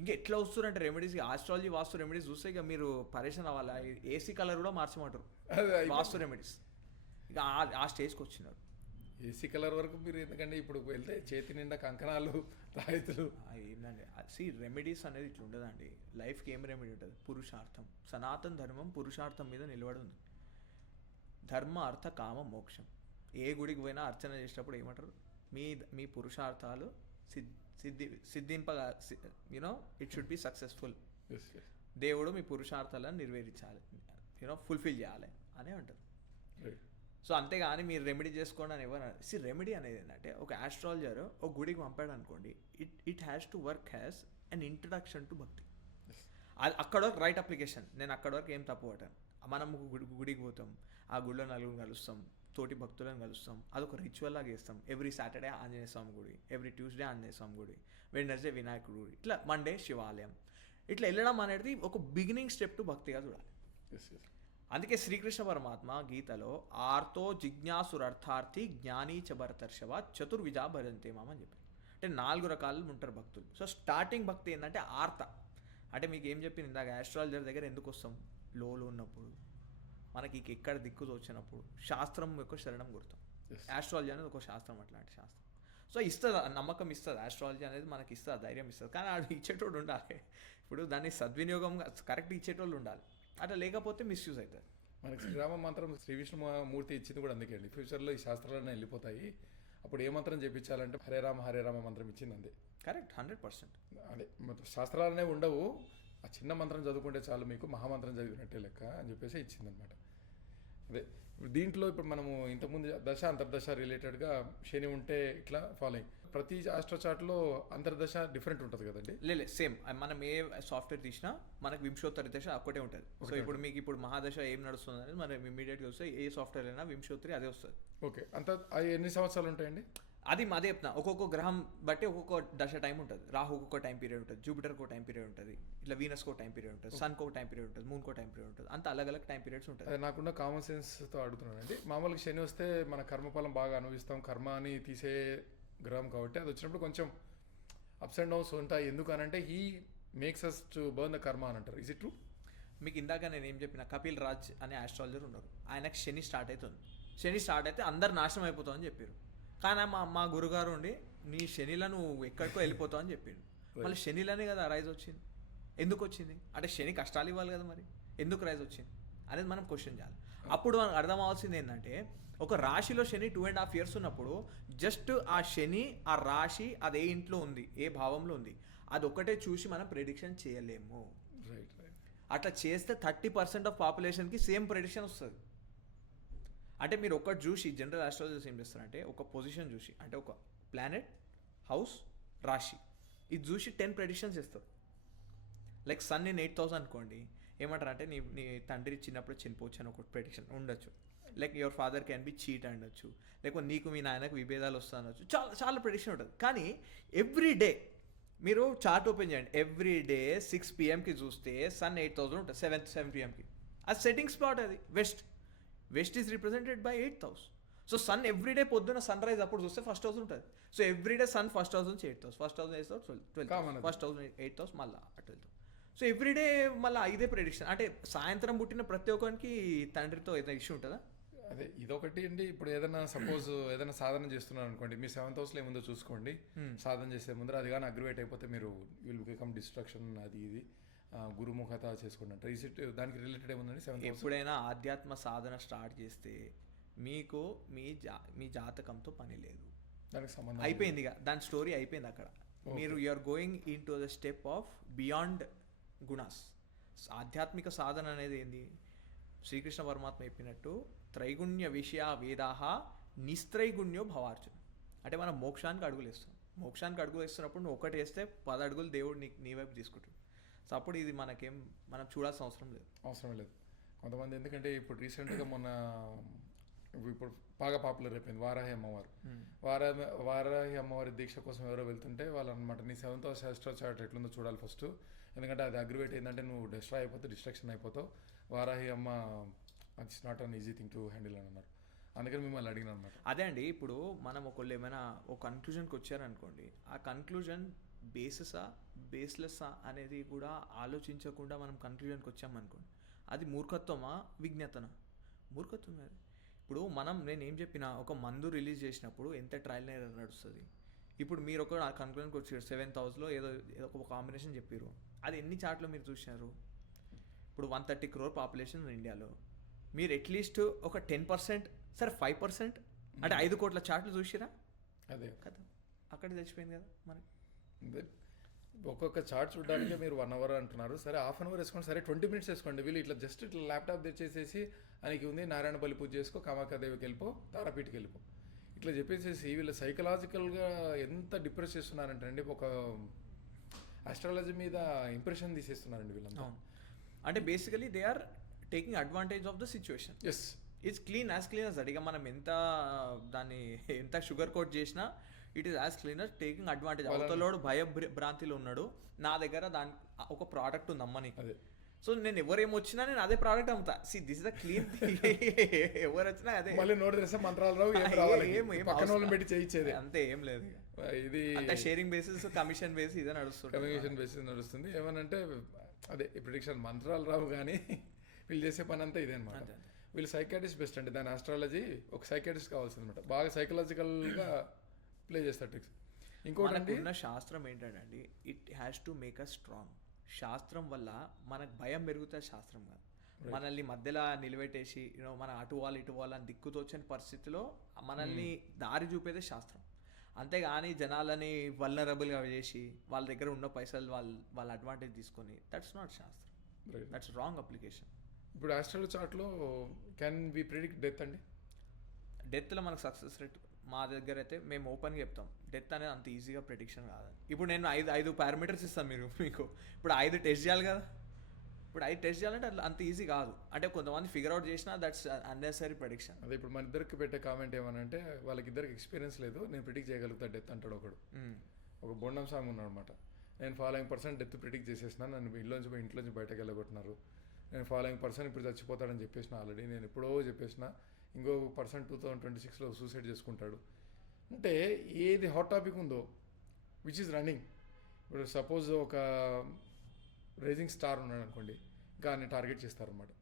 ఇంకా ఎట్లా వస్తున్నారంటే రెమెడీస్, ఆస్ట్రాలజీ వాస్తు రెమెడీస్ చూస్తే ఇక మీరు పరేషన్ అవ్వాలి. AC కలర్ కూడా మార్చమంటారు వాస్తు రెమెడీస్. ఇక ఆ స్టేజ్కి వచ్చినారు. AC కలర్ వరకు మీరు ఎందుకంటే ఇప్పుడు వెళ్తే చేతి నిండా కంకణాలు తాయితులు ఏంటండి రెమెడీస్ అనేది ఇట్లా ఉండదండి. లైఫ్కి ఏం రెమెడీ ఉంటుంది? పురుషార్థం. సనాతన ధర్మం పురుషార్థం మీద నిలబడి ఉంది. ధర్మ అర్థ కామ మోక్షం. ఏ గుడికి పోయినా అర్చన చేసేటప్పుడు ఏమంటారు? మీ పురుషార్థాలు సిద్ధింపగా ఇట్ షుడ్ బి సక్సెస్ఫుల్. దేవుడు మీ పురుషార్థాలను నెరవేర్చాలి, ఫుల్ఫిల్ చేయాలి అని అంటారు. సో అంతేగాని మీరు రెమెడీ చేసుకోండి అని ఎవరు రెమెడీ అనేది ఏంటంటే ఒక ఆస్ట్రాలజర్ ఒక గుడికి పంపాడు అనుకోండి, it has to work has an introduction to భక్తి. అక్కడ వరకు రైట్ అప్లికేషన్. నేను అక్కడ వరకు ఏం తప్పు పట్టాను. మనం గుడికి పోతాం, ఆ గుడిలో నలుగురు కలుస్తాం, తోటి భక్తులను కలుస్తాం, అదొక రిచువల్ లాగా చేస్తాం. ఎవ్రీ సాటర్డే ఆంజనేయ స్వామి గుడి, ఎవ్రీ ట్యూస్డే ఆంజనేయ స్వామి గుడి, వెడ్నెస్డే వినాయకుడు గుడి, ఇట్లా మండే శివాలయం, ఇట్లా వెళ్ళడం అనేది ఒక బిగినింగ్ స్టెప్ టు భక్తిగా చూడాలి. అందుకే శ్రీకృష్ణ పరమాత్మ గీతలో ఆర్తో జిజ్ఞాసురర్థార్థి జ్ఞానీ చ భరతర్షవ చతుర్విజా భజంతే మామ అని చెప్పారు. అంటే 4 రకాలు ఉంటారు భక్తులు. సో స్టార్టింగ్ భక్తి ఏంటంటే ఆర్త. అంటే మీకు ఏం చెప్పింది ఇందాక, ఆస్ట్రాలజర్ దగ్గర ఎందుకు వస్తాం? లోలో ఉన్నప్పుడు, మనకి ఎక్కడ దిక్కు వచ్చినప్పుడు శాస్త్రం యొక్క శరణం గుర్తాం. ఆస్ట్రాలజీ అనేది ఒక శాస్త్రం, అట్లాంటి శాస్త్రం. సో ఇస్తుంది, నమ్మకం ఇస్తుంది. ఆస్ట్రాలజీ అనేది మనకి ఇస్తుంది, ధైర్యం ఇస్తుంది. కానీ అది ఇచ్చేటోడు ఉండాలి. ఇప్పుడు దాన్ని సద్వినియోగంగా కరెక్ట్ ఇచ్చేటోళ్ళు ఉండాలి. అట్లా లేకపోతే మిస్యూజ్ అవుతుంది. మనకి శ్రీరామ మంత్రం శ్రీ విష్ణుమూర్తి ఇచ్చింది కూడా అందుకే అండి. ఫ్యూచర్లో ఈ శాస్త్రాలన్నీ వెళ్ళిపోతాయి. అప్పుడు ఏ మంత్రం చెప్పించాలంటే హరే రామ మంత్రం ఇచ్చింది అంతే. కరెక్ట్, 100%. అదే శాస్త్రాలనే ఉండవు, ఆ చిన్న మంత్రం చదువుకుంటే చాలు మీకు మహామంత్రం చదివినట్టే లెక్క అని చెప్పేసి ఇచ్చిందనమాట. అదే దీంట్లో ఇప్పుడు మనము ఇంతకుముందు దశ అంతర్దశ రిలేటెడ్గా శని ఉంటే ఇట్లా ఫాలోయింగ్ ప్రతి ఆస్ట్రో చార్ట్లో అంతర్దశ డిఫరెంట్ ఉంటుంది కదండి? లేదు సేమ్. మనం ఏ సాఫ్ట్వేర్ తీసినా మనకు వింశోత్తరి దశ ఒకటే ఉంటుంది. సో ఇప్పుడు మీకు ఇప్పుడు మహాదశ ఏం నడుస్తుంది అనేది మనం ఇమీడియట్గా వస్తే ఏ సాఫ్ట్వేర్ అయినా వింశోత్తరి అదే వస్తుంది. ఓకే, అంత ఎన్ని సంవత్సరాలు ఉంటాయండి? అది అదే చెప్తున్నా, ఒక్కొక్క గ్రహం బట్టి ఒక్కొక్క దశ టైం ఉంటుంది. రాహుకు ఒక టైం పీరియడ్ ఉంటుంది, జూపిటర్కి ఒక టైం పీరియడ్ ఉంటుంది, ఇట్లా వీనస్కి ఒక టైం పీరియడ్ ఉంటుంది, సన్కి ఒక టైం పీరియడ్ ఉంటుంది, మూన్కి ఒక టైం పీరియడ్ ఉంటుంది. అంత అలగ్ టైం పీరియడ్స్ ఉంటాయి. అది నాకున్న కామన్ సెన్స్తో అడుగుతున్నానండి. మామూలుగా శని వస్తే మన కర్మఫలం బాగా అనుభవిస్తాం, కర్మ అని తీసే గ్రహం కాబట్టి అది వచ్చినప్పుడు కొంచెం అప్స్ అండ్ డౌన్స్ ఉంటాయి. ఎందుకనంటే he makes us to burn the karma అని అంటారు. Is it true? మీకు ఇందాక నేను ఏం చెప్పిన, కపిల్ రాజ్ అనే ఆస్ట్రాలజర్ ఉన్నారు, ఆయనకు శని స్టార్ట్ అవుతుంది. శని స్టార్ట్ అయితే అందరు నాశనం అయిపోతామని చెప్పారు. కానీ మా గురుగారు ఉండి నీ శనిలో నువ్వు ఎక్కడికో వెళ్ళిపోతావు అని చెప్పిండు. మళ్ళీ శనిలోనే కదా రైజ్ వచ్చింది. ఎందుకు వచ్చింది అంటే శని కష్టాలు ఇవ్వాలి కదా, మరి ఎందుకు రైజ్ వచ్చింది అనేది మనం క్వశ్చన్ చేయాలి. అప్పుడు మనకు అర్థం అవ్వాల్సింది ఏంటంటే, ఒక రాశిలో శని 2.5 years ఉన్నప్పుడు జస్ట్ ఆ శని ఆ రాశి అదే ఇంట్లో ఉంది, ఏ భావంలో ఉంది, అది ఒకటే చూసి మనం ప్రెడిక్షన్ చేయలేము. అట్లా చేస్తే 30% ఆఫ్ పాపులేషన్కి సేమ్ ప్రెడిక్షన్ వస్తుంది. అంటే మీరు ఒకటి చూసి జనరల్ ఆస్ట్రాలజర్స్ ఏం చేస్తారంటే, ఒక పొజిషన్ చూసి, అంటే ఒక ప్లానెట్, హౌస్, రాశి, ఇది చూసి 10 ప్రెడిక్షన్స్ ఇస్తారు. లైక్ సన్ నేను 8,000 అనుకోండి, ఏమంటారు అంటే నీ తండ్రి చిన్నప్పుడు చనిపోవచ్చు అని ఒక ప్రెడిక్షన్ ఉండొచ్చు. Like your father can be cheat అనొచ్చు, లేకపోతే నీకు మీ నాయనకు విభేదాలు వస్తా అనొచ్చు. చాలా చాలా ప్రెడిక్షన్ ఉంటుంది. కానీ ఎవ్రీ డే మీరు చార్ట్ ఓపెన్ చేయండి, ఎవ్రీ డే 6 PM చూస్తే సన్ 8,000 ఉంటుంది, 7 PM అది సెట్టింగ్ స్పాట్, అది west is represented by 8,000. So sun everyday పొద్దున్న సన్ రైజ్ అప్పుడు చూస్తే 1,000 ఉంటుంది. సో ఎవ్రీడే సన్ 1,000 నుంచి 8,000, 1,000 8,000 12,000, 1,000 8,000 మళ్ళీ 12,000. సో ఎవ్రీడే మళ్ళీ ఇదే ప్రెడిక్షన్. అంటే సాయంత్రం పుట్టిన ప్రతి ఒక్కరికి తండ్రితో ఏదైనా ఇష్యూ ఉంటుందా? అదే ఇదొకటి అండి. ఇప్పుడు ఏదైనా సపోజ్ ఏదైనా సాధన చేస్తున్నారు అనుకోండి, మీ 7th house ఏముందో చూసుకోండి. సాధన చేసే ముందర అది కానీ అగ్రివేట్ అయిపోతే మీరు విల్ బికమ్ డిస్ట్రక్షన్, అది ఇది గురుముఖత చేసుకోండి అంటారు. దానికి రిలేటెడ్ ఏముందండి 7th house? ఎప్పుడైనా ఆధ్యాత్మ సాధన స్టార్ట్ చేస్తే మీకు మీ జాతకంతో పని లేదు, దానికి సంబంధం అయిపోయింది ఇక దాని స్టోరీ అయిపోయింది అక్కడ. మీరు you're going into the step of beyond gunas. ఆధ్యాత్మిక సాధన అనేది ఏంది? శ్రీకృష్ణ పరమాత్మ చెప్పినట్టు త్రైగుణ్య విషయ వేదాహ నిస్త్రైగుణ్యో భవార్జున. అంటే మనం మోక్షానికి అడుగులు వేస్తాం. మోక్షానికి అడుగులు వేస్తున్నప్పుడు నువ్వు ఒకటి వేస్తే 10 అడుగులు దేవుడు నీ వైపు తీసుకుంటాడు. సో అప్పుడు ఇది మనం చూడాల్సిన అవసరం లేదు. కొంతమంది ఎందుకంటే ఇప్పుడు రీసెంట్గా మొన్న ఇప్పుడు బాగా పాపులర్ అయిపోయింది వారాహి అమ్మవారు. వారాహి అమ్మవారి దీక్ష కోసం ఎవరో వెళ్తుంటే వాళ్ళు అనమాట, నీ 7th house ఆస్ట్రో చార్ట్ ఎట్లుందో చూడాలి ఫస్ట్, ఎందుకంటే అది అగ్రివేట్ ఏంటంటే నువ్వు డిస్ట్రాక్షన్ అయిపోతావు, వారాహి అమ్మ it's not an easy thing to handle అని అన్నారు. అందుకని మిమ్మల్ని అడిగిన అనమాట. అదే అండి, ఇప్పుడు మనం ఒకళ్ళు ఏమైనా ఒక కన్క్లూజన్కి వచ్చారనుకోండి, ఆ కన్క్లూజన్ బేస్లెస్సా అనేది కూడా ఆలోచించకుండా మనం కన్క్లూజన్కి వచ్చామనుకోండి, అది మూర్ఖత్వమా విజ్ఞతనా? మూర్ఖత్వమే అది. ఇప్పుడు నేను ఏం చెప్పినా, ఒక మందు రిలీజ్ చేసినప్పుడు ఎంత ట్రయల్ అండ్ ఎర్రర్ నడుస్తుంది. ఇప్పుడు మీరు ఒక కన్క్లూజన్కి వచ్చారు 7th house ఏదో ఒక కాంబినేషన్ చెప్పారు, అది ఎన్ని చార్ట్లో మీరు చూసినారు? ఇప్పుడు 130 crore పాపులేషన్ ఇండియాలో, మీరు అట్లీస్ట్ ఒక 10%, సరే 5%, అంటే 5 కోట్ల చార్ట్లు చూసిరా? అదే కదా, అక్కడ తెలిసిపోయింది కదా మనకి. ఒక్కొక్క చార్ట్ చూడడానికి మీరు 1 hour అంటున్నారు, సరే 1/2 hour వేసుకోండి, సరే 20 minutes వేసుకోండి. వీళ్ళు ఇట్లా జస్ట్ ఇట్లా ల్యాప్టాప్ తెచ్చేసేసి ఆయనకి ఉంది నారాయణ బలి పూజ చేసుకో, కామాఖ్యాదేవికి వెళ్ళిపో, తారాపీఠకి వెళ్ళిపో, ఇట్లా చెప్పేసేసి వీళ్ళు సైకలాజికల్గా ఎంత డిప్రెస్ చేస్తున్నారంటే అండి, ఒక ఆస్ట్రాలజీ మీద ఇంప్రెషన్ తీసేస్తున్నారండి వీళ్ళంతా. అంటే basically they are taking advantage of the situation. Yes, it's clean as that. ఇక మనం ఎంత షుగర్ కోట్ చేసినా it is as clean as taking advantage. అవతలోడు భయభ్రాంతిలో ఉన్నాడు, నా దగ్గర ఒక ప్రోడక్ట్ ఉంది అమ్మని, సో నేను ఎవరేమొచ్చినా నేను అదే ప్రోడక్ట్ అమ్ముతా. See this is the clean. ఎవరు వచ్చినా అదే. మళ్ళీ నోట్ చేస్తే మంత్రాలు రావు, ఏం రావాలి, పక్కన వాళ్ళని పెట్టి చేయించేది అంతే, ఏం లేదు. ఇది షేరింగ్ బేసిస్, కమిషన్ బేసిస్ ఇదే నడుస్తుంది. కమిషన్ బేసిస్ నడుస్తుంది. ఏమనంటే అదే ప్రిడిక్షన్, మంత్రాలు రావు కానీ వీళ్ళు చేసే పని అంతా ఇదే అనమాట. వీళ్ళు సైకాట్రిస్ట్ బెస్ట్ అండి, దాని ఆస్ట్రాలజీ ఒక సైకాట్రిస్ట్ కావాల్సింది అనమాట, బాగా సైకలాజికల్గా ప్లే చేస్తారు ట్రిక్స్. ఇంకోటి ఉన్న శాస్త్రం ఏంటంటే it has to make us strong. శాస్త్రం వల్ల మనకు భయం పెరుగుతుంది, శాస్త్రం కాదు. మనల్ని మధ్యలో నిలబెట్టేసి మన అటు వాళ్ళు అని దిక్కుతోచని పరిస్థితిలో మనల్ని దారి చూపేదే శాస్త్రం. అంతేగాని జనాలని వల్నరబుల్గా చేసి వాళ్ళ దగ్గర ఉన్న పైసలు వాళ్ళ అడ్వాంటేజ్ తీసుకొని, that's not shastra, that's wrong application. ఇప్పుడు ఆస్ట్రాలజీ చార్ట్లో క్యాన్ వి ప్రిడిక్ట్ డెత్ అండి? డెత్లో మనకు సక్సెస్ రేట్ మా దగ్గర అయితే మేము ఓపెన్గా చెప్తాం, డెత్ అనేది అంత ఈజీగా ప్రెడిక్షన్ కాదు. ఇప్పుడు నేను 5 పారామీటర్స్ ఇస్తాను మీకు, ఇప్పుడు 5 టెస్ట్ చేయాలి కదా. ఇప్పుడు 5 టెస్ట్ చేయాలంటే అంత ఈజీ కాదు. అంటే కొంతమంది ఫిగర్ అవుట్ చేసినా దట్స్ అన్నెసరీ ప్రెడిక్షన్. అదే ఇప్పుడు మన ఇద్దరికి పెట్టే కామెంట్ ఏమనంటే, వాళ్ళకి ఇద్దరికి ఎక్స్పీరియన్స్ లేదు, నేను ప్రిడిక్ట్ చేయగలుగుతా డెత్ అంటాడు ఒకడు. ఒక బొండం సాంగ్ ఉన్నాడు అనమాట, నేను ఫాలోయింగ్ పర్సన్ డెత్ ప్రిడిక్ట్ చేసేసిన, నన్ను ఇంట్లోంచి బయటకు వెళ్ళగొట్టినారు, నేను ఫాలోయింగ్ పర్సన్ ఇప్పుడు చచ్చిపోతాడని చెప్పేసిన, ఆల్రెడీ నేను ఎప్పుడో చెప్పేసిన, ఇంకో పర్సన్ 2026లో సూసైడ్ చేసుకుంటాడు. అంటే ఏది హాట్ టాపిక్ ఉందో విచ్ ఈజ్ రన్నింగ్, ఇప్పుడు సపోజ్ ఒక రైజింగ్ స్టార్ ఉన్నాడు అనుకోండి, ఇంకా అన్ని టార్గెట్ చేస్తారన్నమాట.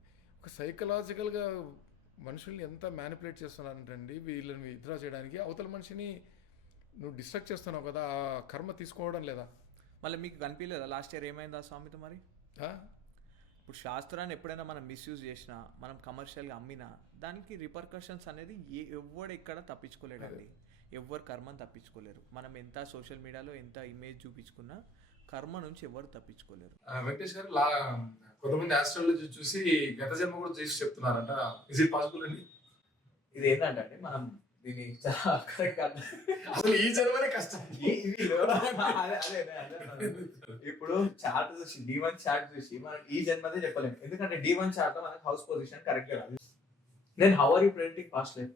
ఒక సైకలాజికల్గా మనుషుల్ని ఎంత మ్యానిపులేట్ చేస్తున్నారంటండి, వీళ్ళని విత్డ్రా చేయడానికి. అవతల మనిషిని నువ్వు డిస్ట్రాక్ట్ చేస్తున్నావు కదా, ఆ కర్మ తీసుకోవడం లేదా? మళ్ళీ మీకు కనిపించలేదా లాస్ట్ ఇయర్ ఏమైంది ఆ సామెత? మరి ఇప్పుడు శాస్త్రాన్ని ఎప్పుడైనా మనం మిస్యూజ్ చేసినా, మనం కమర్షియల్గా అమ్మినా, దానికి రిపర్కషన్స్ అనేది ఎవడు ఎక్కడ తప్పించుకోలేడండి. ఎవరు కర్మను తప్పించుకోలేరు. మనం ఎంత సోషల్ మీడియాలో ఎంత ఇమేజ్ చూపించుకున్నా కర్మ నుంచి ఎవరు తప్పించుకోలేరు. వెంకటేష్ గారు, కొంతమంది ఆస్ట్రాలజీ చూసి గత జన్మ కూడా చేసి చెప్తున్నారంట, ఇస్ ఇట్ పాసిబుల్ అండి? ఇది ఏంటంటే మనం దీన్ని అసలు ఈ జన్మనే కష్టం. ఇప్పుడు చార్ట్ చూసి D1 చార్ట్ చూసి మనం ఈ జన్మదే చెప్పలేము, ఎందుకంటే D1 చార్ట్ లో మనకు హౌస్ పొజిషన్ కరెక్ట్ గా రాదు. నేను how are you predicting past life?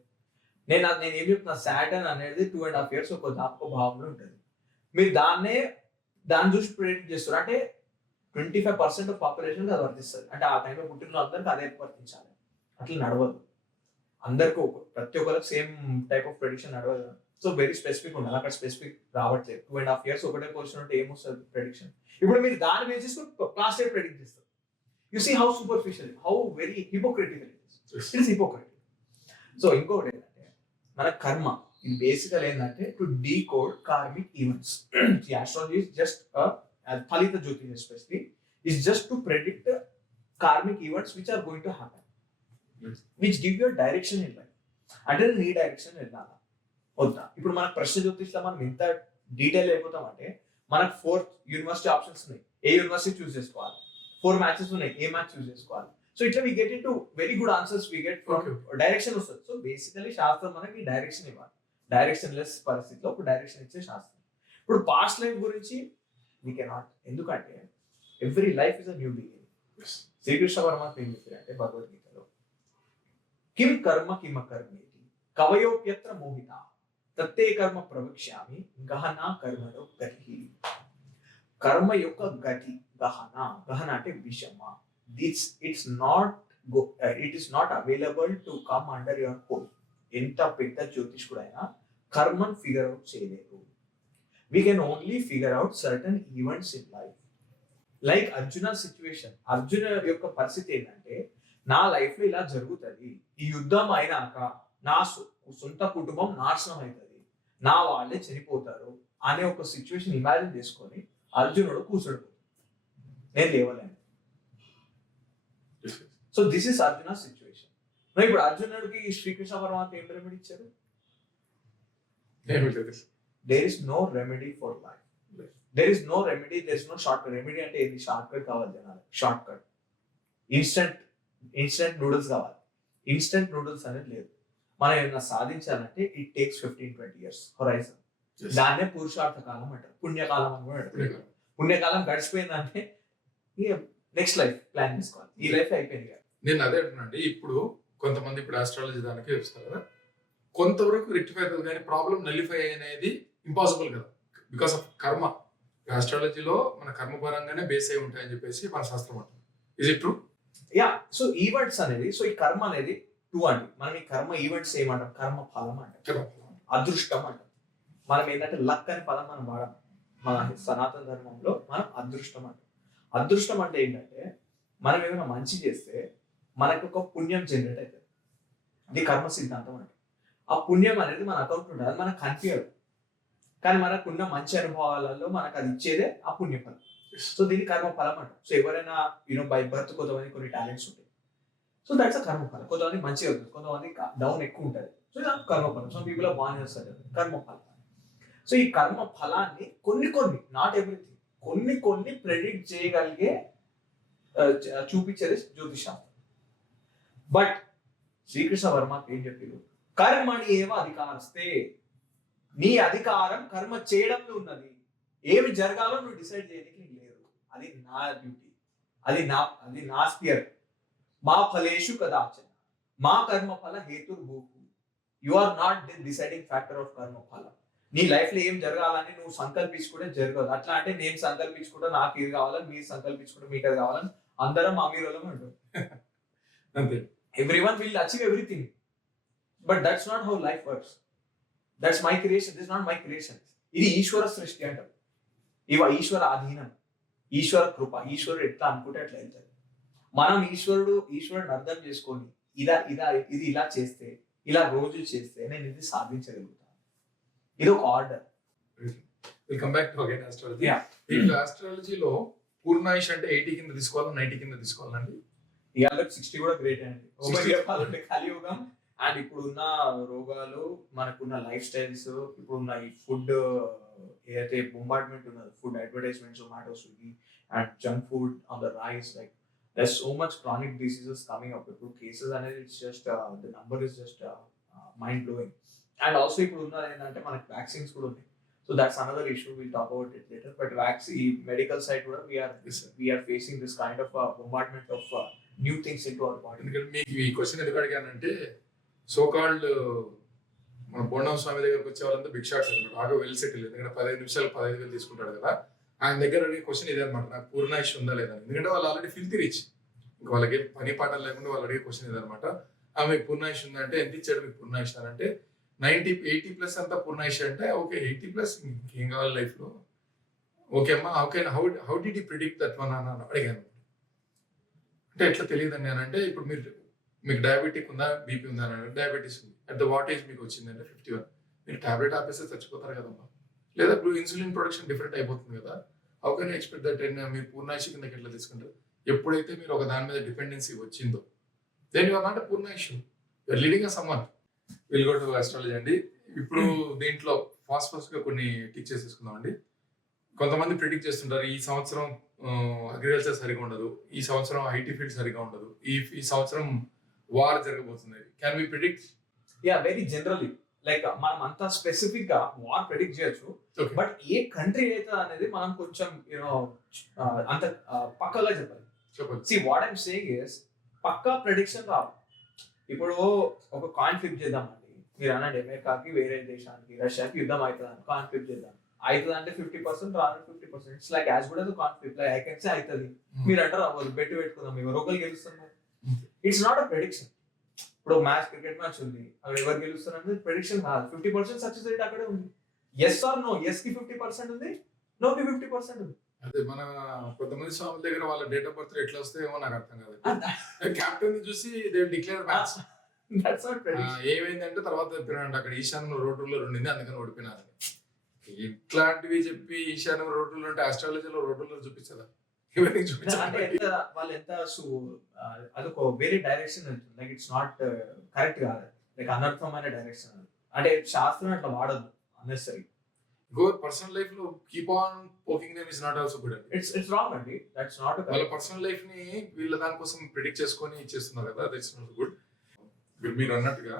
నేను ఏం చెప్తున్నా, సాటర్న్ అనేది 2.5 years ఒక భావంలో ఉంటుంది. మీరు దాన్ని చూసి ప్రెడిక్ట్ చేస్తారు అంటే 25% ఆఫ్ పాపులేషన్ అది వర్తిస్తుంది. అంటే ఆ టైంలో పుట్టిన అందరికి అదే వర్తించాలి, అట్లా నడవదు. అందరికీ ప్రతి ఒక్కరికి సేమ్ టైప్ ఆఫ్ ప్రెడిక్షన్ నడవదు. సో వెరీ స్పెసిఫిక్ ఉండాలి, అక్కడ స్పెసిఫిక్ రావట్లేదు. 2.5 years ఒకటే పొజిషన్ ఉంటే ఏమొస్తుంది ప్రెడిక్షన్? ఇప్పుడు మీరు దాన్ని బేసిస్ లాస్ట్ ఇయర్ ప్రెడిక్ట్ చేస్తారు. You see how superficial, how very hypocritical it is hypocritical. So ఇంకొకటి ఏంటంటే మన కర్మ, ఇది బేసికల్ ఏంటంటే to decode karmic events. The astrology is just phalita jyotish especially is just to predict karmic events which are going to happen, which give you a direction in life. అంటే నేను ఈ direction వెళ్ళాలా వద్దా. ఇప్పుడు మనకు ప్రశ్న జ్యోతిష్లో మనం ఎంత డీటెయిల్ అయిపోతామంటే మనకు 4 యూనివర్సిటీ ఆప్షన్స్ ఉన్నాయి, ఏ యూనివర్సిటీ చూస్ చేసుకోవాలి, 4 మ్యాచెస్ ఉన్నాయి, ఏ మ్యాచ్ చూస్ చేసుకోవాలి. సో ఇట్లా we get in to very good answers, we get from direction వస్తుంది. సో బేసికలీ శాస్త్రం మనకి డైరెక్షన్ ఇవ్వాలి, డైరెక్షన్ లెస్ పరిస్థితిలో ఒక డైరెక్షన్ ఇచ్చే శాస్త్రం. ఇప్పుడు పాస్ట్ లైఫ్ గురించి వీ కెనాట్, ఎందుకంటే every life is a new beginning. Srikrishna పరమాత్మ ఏం చెప్పారంటే భగవద్గీతలో, కిం కర్మ కిమ కర్మేతి కవయోప్యత్ర మోహిత తత్తే కర్మ ప్రవక్ష్యామి గహన కర్మలో గతి. కర్మ యొక్క గతి గహన అంటే విషమ. It's not it is not available to come under your call. ఎంత పెద్ద జ్యోతిష్కుడైనా కర్మను ఫిగర్ అవుట్ చేయలేరు. We can only figure out certain events in life. Like Arjuna situation, Arjuna యొక్క పరిస్థితి ఏంటంటే నా లైఫ్ లో ఇలా జరుగుతుంది, ఈ యుద్ధం అయినాక నా సొంత కుటుంబం నాశనం అవుతుంది, నా వాళ్ళే చనిపోతారు అనే ఒక సిచ్యువేషన్ ఇమాజిన్ చేసుకొని అర్జునుడు కూర్చోడు, నేను లేవలేను. So this is Arjuna situation. ఇప్పుడు అర్జునుడికి శ్రీకృష్ణ పరమాత్మ ఏం రెమెడీ ఇచ్చారు? There is no remedy for life, there is no remedy, there is no shortcut. Remedy అంటే ఏది? షార్ట్ కట్ కావాలి జనాలు, షార్ట్ కట్, ఇన్స్టెంట్ నూడిల్స్ కావాలి. ఇన్స్టెంట్ నూడిల్స్ అనేది లేదు. మనం ఏమైనా సాధించాలంటే ఇట్ టేక్స్ 15-20 years హొరైజన్. దాన్నే పురుషార్థ కాలం అంటారు, పుణ్యకాలం అని కూడా అంటారు. పుణ్యకాలం గడిచిపోయిందంటే నెక్స్ట్ లైఫ్ ప్లాన్ చేసుకోవాలి, ఈ లైఫ్ అయిపోయింది. నేను అదే అంటున్నాండి, ఇప్పుడు కొంతమంది ఇప్పుడు ఆస్ట్రాలజీ దానికి వస్తారు కదా, కొంతవరకు రెక్టిఫై అవుతుంది కానీ ప్రాబ్లం నలిఫై అనేది ఇంపాసిబుల్ కదా, బికాస్ ఆఫ్ కర్మ. ఆస్ట్రాలజీలో మన కర్మ పరంగానే బేస్ అయి ఉంటాయని చెప్పేసి మన శాస్త్రం అంటారు. Is it true? Yeah. So events అనేది, సో ఈ కర్మ అనేది 2 అండి. మనం ఈ కర్మ ఈవెంట్స్ ఏమంటాం? కర్మ ఫలం అంటాం, అదృష్టం అంటాం. మనం ఏంటంటే లక్ అనే పదం మనం వాడాం మన సనాతన ధర్మంలో, మనం అదృష్టం అంటాం. అదృష్టం అంటే ఏంటంటే మనం ఏమైనా మంచి చేస్తే మనకు ఒక పుణ్యం జనరేట్ అవుతుంది, ఇది కర్మ సిద్ధాంతం అంటే. ఆ పుణ్యం అనేది మన అకౌంట్ ఉంటుంది, అది మనకు కనిపించదు, కానీ మనకున్న మంచి అనుభవాలలో మనకు అది ఇచ్చేదే ఆ పుణ్యఫలం. సో దీన్ని కర్మఫలం అంటాం. సో ఎవరైనా బై బర్త్ కొంతమంది కొన్ని టాలెంట్స్ ఉంటాయి, సో దట్స్ అ కర్మఫలం. కొంతమంది మంచిగా ఉంటుంది, కొంతమంది డౌన్ ఎక్కువ ఉంటుంది, సో ఇది కర్మఫలం. సో పీపుల్ బాగా చేస్తారు కర్మఫలం. సో ఈ కర్మ ఫలాన్ని కొన్ని నాట్ ఎవ్రీథింగ్, కొన్ని ప్రెడిక్ట్ చేయగలిగే చూపించేది జ్యోతిషాస్త్రం. బట్ శ్రీకృష్ణ వర్మ ఏం చెప్పారు? కర్మని ఏమో అధికారస్తే, నీ అధికారం కర్మ చేయడంలో ఉన్నది, ఏమి జరగాలో నువ్వు డిసైడ్ చేయడానికి లేదు, అది నా డ్యూటీ, అది నా స్పియర్. మా ఫలేషు కదాచన మా కర్మ ఫల హేతుర్భూకు. You are not the deciding factor of karma phala. నీ లైఫ్ లో ఏం జరగాలని నువ్వు సంకల్పించుకుంటే జరగదు. అట్లా అంటే నేను సంకల్పించుకుంటే నాకు ఇది కావాలని, మీరు సంకల్పించుకుంటే మీకు అది కావాలని అందరం అమీరోలం అంటారు. Every one will achieve everything, but that's not how life works. That's my creation, this not my creation. ఇది ఈశ్వర సృష్టి అంటారు, ఈశ్వర అధీనం, ఈశ్వర కృప. ఈశ్వరుడు ఎట్లా అనుకుంటే అట్లా వెళ్తారు. మనం ఈశ్వరుడిని అర్థం చేసుకొని ఇది ఇలా చేస్తే, ఇలా రోజు చేస్తే నేను ఇది సాధించగలుగుతాను, ఇది ఒక order. Welcome back to again astrology. ఇప్పుడు ఆస్ట్రాలజీలో పూర్ణాయుష్ అంటే 80 కింద తీసుకోవాలి, 90 కింద తీసుకోవాలండి? ఇవాళ 60 కూడా గ్రేట్ అండి. కలియుగం అండ్ ఇప్పుడున్న రోగాలు, మనకున్న లైఫ్ స్టైల్స్, ఇప్పుడున్న ఈ ఫుడ్ ఏదైతే బొంబార్డ్మెంట్ ఉన్నది, food advertisements, Zomato, Swiggy and junk food on the rise, like there's so much chronic diseases coming up. ఇప్పుడు కేసెస్ అనేది it's just the number is just mind blowing. And also ఇప్పుడు ఉన్నది ఏంటంటే మనకి వ్యాక్సిన్స్ కూడా ఉన్నాయి. So that's another issue, will talk about it later. But ఈ medical side కూడా we're facing this kind of bombardment of new things into our body. ఎందుకంటే మీకు ఈ క్వశ్చన్ ఎందుకు అడిగానంటే, సో కాల్డ్ మన బోండం స్వామి దగ్గరకు వచ్చే వాళ్ళంతా బిగ్ షాట్స్ అనమాట, బాగా వెల్ సెటిల్. ఎందుకంటే 15 నిమిషాలు 15,000 తీసుకుంటాడు కదా. ఆయన దగ్గర అడిగే క్వశ్చన్ ఇదే అనమాట, నాకు పూర్ణాయుష్ ఉందా లేదా. ఎందుకంటే వాళ్ళు ఆల్రెడీ ఫిల్తీ రిచ్, ఇంకా వాళ్ళకి పని పాటలు లేకుండా వాళ్ళు అడిగే క్వశ్చన్ ఇదనమాట. మీకు పూర్ణాయుష్ ఉందా అంటే ఎంత ఇచ్చాడు మీకు పూర్ణాయుష్ అంటే 80+ అంతా పూర్ణాయుష్ అంటే ఓకే, 80+ ఇంకేం కావాలి లైఫ్లో, ఓకే అమ్మా, okay. How did you predict that one అని అడిగాను. అంటే ఎట్లా తెలియదండి అని అంటే, ఇప్పుడు మీకు డయాబెటిక్ ఉందా, బీపీ ఉందా అని అంటే డయాబెటీస్ ఉంది. అట్ ద వాట్ ఏజ్ మీకు వచ్చిందంటే 51. మీరు టాబ్లెట్ ఆపేస్తే చచ్చిపోతారు కదమ్మా, లేదా ఇప్పుడు ఇన్సులిన్ ప్రొడక్షన్ డిఫరెంట్ అయిపోతుంది కదా. హౌ కెన్ ఎక్స్పెక్ట్ దట్ మీరు పూర్ణాయుష్ కిందకి ఎట్లా తీసుకుంటారు? ఎప్పుడైతే మీరు ఒక దాని మీద డిపెండెన్సీ వచ్చిందో, then you are not a పూర్ణాయుష్, you are leading a someone. Will go to astrology అండి. ఇప్పుడు దీంట్లో ఫాస్ట్ గా కొన్ని టిక్ చేసేసుకుందాం అండి. కొంతమంది ప్రిడిక్ట్ చేస్తుంటారు ఈ సంవత్సరం అగ్రికల్చర్ సరిగా ఉండదు, ఈ సంవత్సరం ఐటీ ఫీల్డ్ సరిగా ఉండదు, ఈ సంవత్సరం వార్ జరగబోతుంది. Can we predict? Ya, very generally. Like మనం అంత స్పెసిఫిక్ గా వార్ ప్రెడిక్ట్ చేయొచ్చు, Okay. బట్ ఏ కంట్రీ అయితే అనేది మనం కొంచెం యూనో అంత పక్కగా చెప్పాలి. చెప్పండి. See what I'm saying is పక్కా ప్రెడిక్షన్ రావు. ఇప్పుడు ఒక కాయిన్ ఫ్లిప్ చేద్దామండి, మీరు అనండి అమెరికాకి వేరే దేశానికి రష్యాకి యుద్ధం అవుతుంది, కాయిన్ ఫ్లిప్ చేద్దాం. అవుతుంది అంటే 50%, రాదు 50%. It's like as good as coin flip. Like I can say అవుతుంది, మీరు అంటారు అవ్వదు, బెట్ పెట్టుకుందాం, ఎవరు ఒకరు గెలుస్తున్నారు. It's not a prediction. ఇప్పుడు మ్యాచ్, క్రికెట్ మ్యాచ్ ఉంది, అక్కడ ఎవరు గెలుస్తారు అనేది ప్రెడిక్షన్ కాదు. 50% సక్సెస్ రేట్ అక్కడే ఉంది. ఎస్ ఆర్ నో, ఎస్ కి 50% ఉంది, నో కి 50% ఉంది. అదే మన కొంతమంది స్వాముల దగ్గర వాళ్ళ డేట్ ఆఫ్ బర్త్ ఎట్లా వస్తాయేమో నాకు అర్థం కాదు. కెప్టెన్ చూసి they declare match. That's not prediction. ఏమైందంటే తర్వాత చెప్పినాడు అక్కడ ఈశాన్యం రోడ్ రూలర్ ఉండింది అందుకని ఓడిపోయినారు. ఇట్లాంటివి చెప్పి ఈశాన్యం రోడ్ రూలర్ అంటే ఆస్ట్రాలజీలో రోడ్ రూలర్ చూపించదా? ఇవన్నీ అంటే చూపించాలి. వాళ్ళు ఎంత అదొక వేరే డైరెక్షన్ వెళ్తుంది. లైక్ ఇట్స్ నాట్ కరెక్ట్ కాదు, లైక్ అనర్థమైన డైరెక్షన్ అది. అంటే శాస్త్రం అట్లా వాడదు అన్నెసరీ. పర్సనల్ లైఫ్ లో keep on poking them is not also good అండి. ఇట్స్ రాంగ్ అండి. దట్స్ నాట్ వాళ్ళ పర్సనల్ లైఫ్ ని వీళ్ళ దానికోసం ప్రిడిక్ట్ చేసుకొని ఇచ్చేస్తున్నారు కదా, దట్స్ నాట్ గుడ్. మీరు అన్నట్టుగా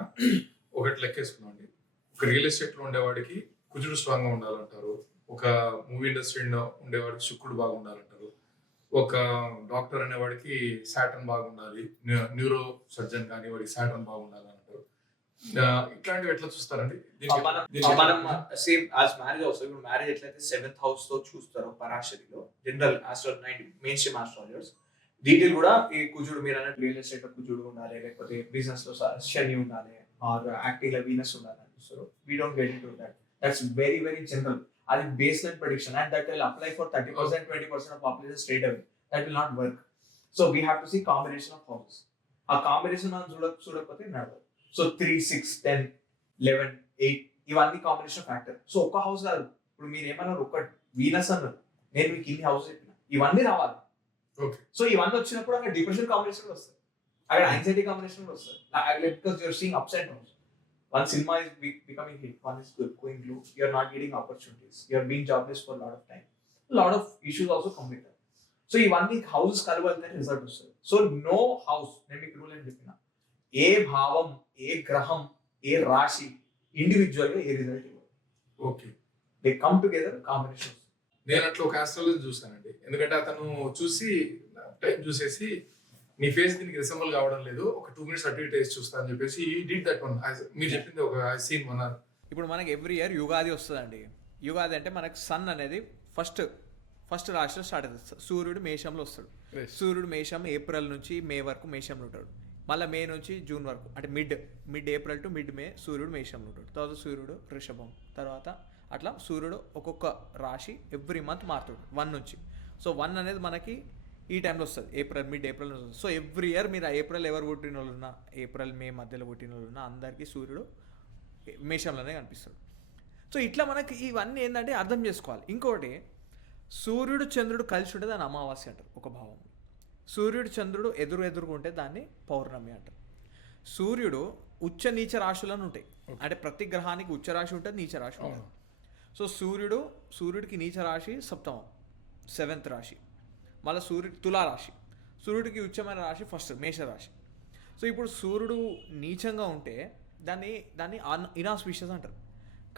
ఒకటి లెక్కేసుకున్నాం అండి. ఒక రియల్ ఎస్టేట్ లో ఉండేవాడికి కుజుడు స్ట్రాంగ్ గా ఉండాలంటారు, ఒక మూవీ ఇండస్ట్రీలో ఉండేవాడికి శుక్రుడు బాగుండాలంటారు, ఒక డాక్టర్ అనేవాడికి సాటర్న్ బాగుండాలి, న్యూరో సర్జన్ కానీ వాడికి సాటర్న్ బాగుండాలి అంటారు. ఇట్లాంటివి ఎట్లా చూస్తారండి? మనం సేమ్ యాజ్ మ్యారేజ్ అవుతుంది. ఇప్పుడు మ్యారేజ్ ఎట్లయితే 7th హౌస్ తో చూస్తారో పరాశరిలో general astrology, mainstream astrologers, detail కూడా ఈ కుజుడు, మీరు అన్నట్టు రియల్ ఎస్టేట్ లో కుజుడు ఉండాలి, లేకపోతే బిజినెస్ లో శని ఉండాలి, ఆర్ యాక్టివ్ లో వీనస్ ఉండాలి అని చూస్తారు. We don't get in to that. That's very very general. అది baseline prediction and that will apply for 30%, 20% of population straight away. That will not work. So we have to see combination of houses. ఆ combination మనం చూడకపోతే నడవదు. So 3, 6, 10, 11, 8 ఇవన్నీ combination factor. So ఒక house కాదు. ఇప్పుడు మీరు ఏమన్నారు, ఒక వీనస్ అన్నారు, నేను మీకు ఇన్ని హౌస్ చెప్పిన, ఇవన్నీ రావాలి. సో ఇవన్నీ వచ్చినప్పుడు అక్కడ డిప్రెషన్ కాంబినేషన్ వస్తుంది, అక్కడ యాంగ్జైటీ కాంబినేషన్ వస్తుంది. Because you're seeing ups and downs. One cinema is becoming hit, one is going glue, you are not getting opportunities, you are being jobless for a lot of time, a lot of issues also come with that. So ఇవన్నీ houses కలవాలంటే result వస్తుంది. So no house, నేను మీకు rule అని చెప్పిన, ఏ భావం, ఏ గ్రహం, ఏ రాశి ఇండివిజువల్ గా ఏ రిజల్ట్ ఇవ్వదు. Okay, they come together combination. నేను అట్లా ఒక ఆస్ట్రాలజీ చూసానండి. ఎందుకంటే అతను చూసి టైం చూసేసి నీ ఫేస్ దీనికి రిసెంబుల్ కావడం లేదు, ఒక 2 minutes అటు ఇటు వేసి చూస్తా అని చెప్పేసి డిడ్ దట్ వన్. మీరు చెప్పింది ఒక సీన్ వన్. ఇప్పుడు మనకి ఎవ్రీ ఇయర్ యుగాది వస్తుందండి. యుగాది అంటే మనకి సన్ అనేది ఫస్ట్ రాశిలో స్టార్ట్ అవుతుంది. సూర్యుడు మేషంలో వస్తాడు. సూర్యుడు మేషం ఏప్రిల్ నుంచి మే వరకు మేషంలో ఉంటాడు. మళ్ళీ మే నుంచి జూన్ వరకు అంటే మిడ్ ఏప్రిల్ టు మిడ్ మే సూర్యుడు మేషంలో ఉంటాడు. తర్వాత సూర్యుడు వృషభం, తర్వాత అట్లా సూర్యుడు ఒక్కొక్క రాశి ఎవ్రీ మంత్ మారుతాడు 1 నుంచి. సో 1 అనేది మనకి ఈ టైంలో వస్తుంది, మిడ్ ఏప్రిల్ వస్తుంది. సో ఎవ్రీ ఇయర్ మీరు ఆ ఏప్రిల్ ఎవరు పుట్టిన వాళ్ళు ఉన్నా, ఏప్రిల్ మే మధ్యలో పుట్టిన వాళ్ళు ఉన్నా, అందరికీ సూర్యుడు మేషంలోనే కనిపిస్తాడు. సో ఇట్లా మనకి ఇవన్నీ ఏంటంటే అర్థం చేసుకోవాలి. ఇంకోటి, సూర్యుడు చంద్రుడు కలిసి ఉంటే దాన్ని అమావాస్య అంటారు ఒక భావం. సూర్యుడు చంద్రుడు ఎదురుకుంటే దాన్ని పౌర్ణమి అంటారు. సూర్యుడు ఉచ్చ నీచ రాశులను ఉంటాయి, అంటే ప్రతి గ్రహానికి ఉచ్చ రాశి ఉంటుంది, నీచ రాశి ఉంటుంది. సో సూర్యుడికి నీచ రాశి సప్తమం, 7th రాశి. మళ్ళీ తులారాశి. సూర్యుడికి ఉచ్చమైన రాశి ఫస్ట్ మేషరాశి. సో ఇప్పుడు సూర్యుడు నీచంగా ఉంటే దాన్ని ఇనాస్పిషియస్ అంటారు.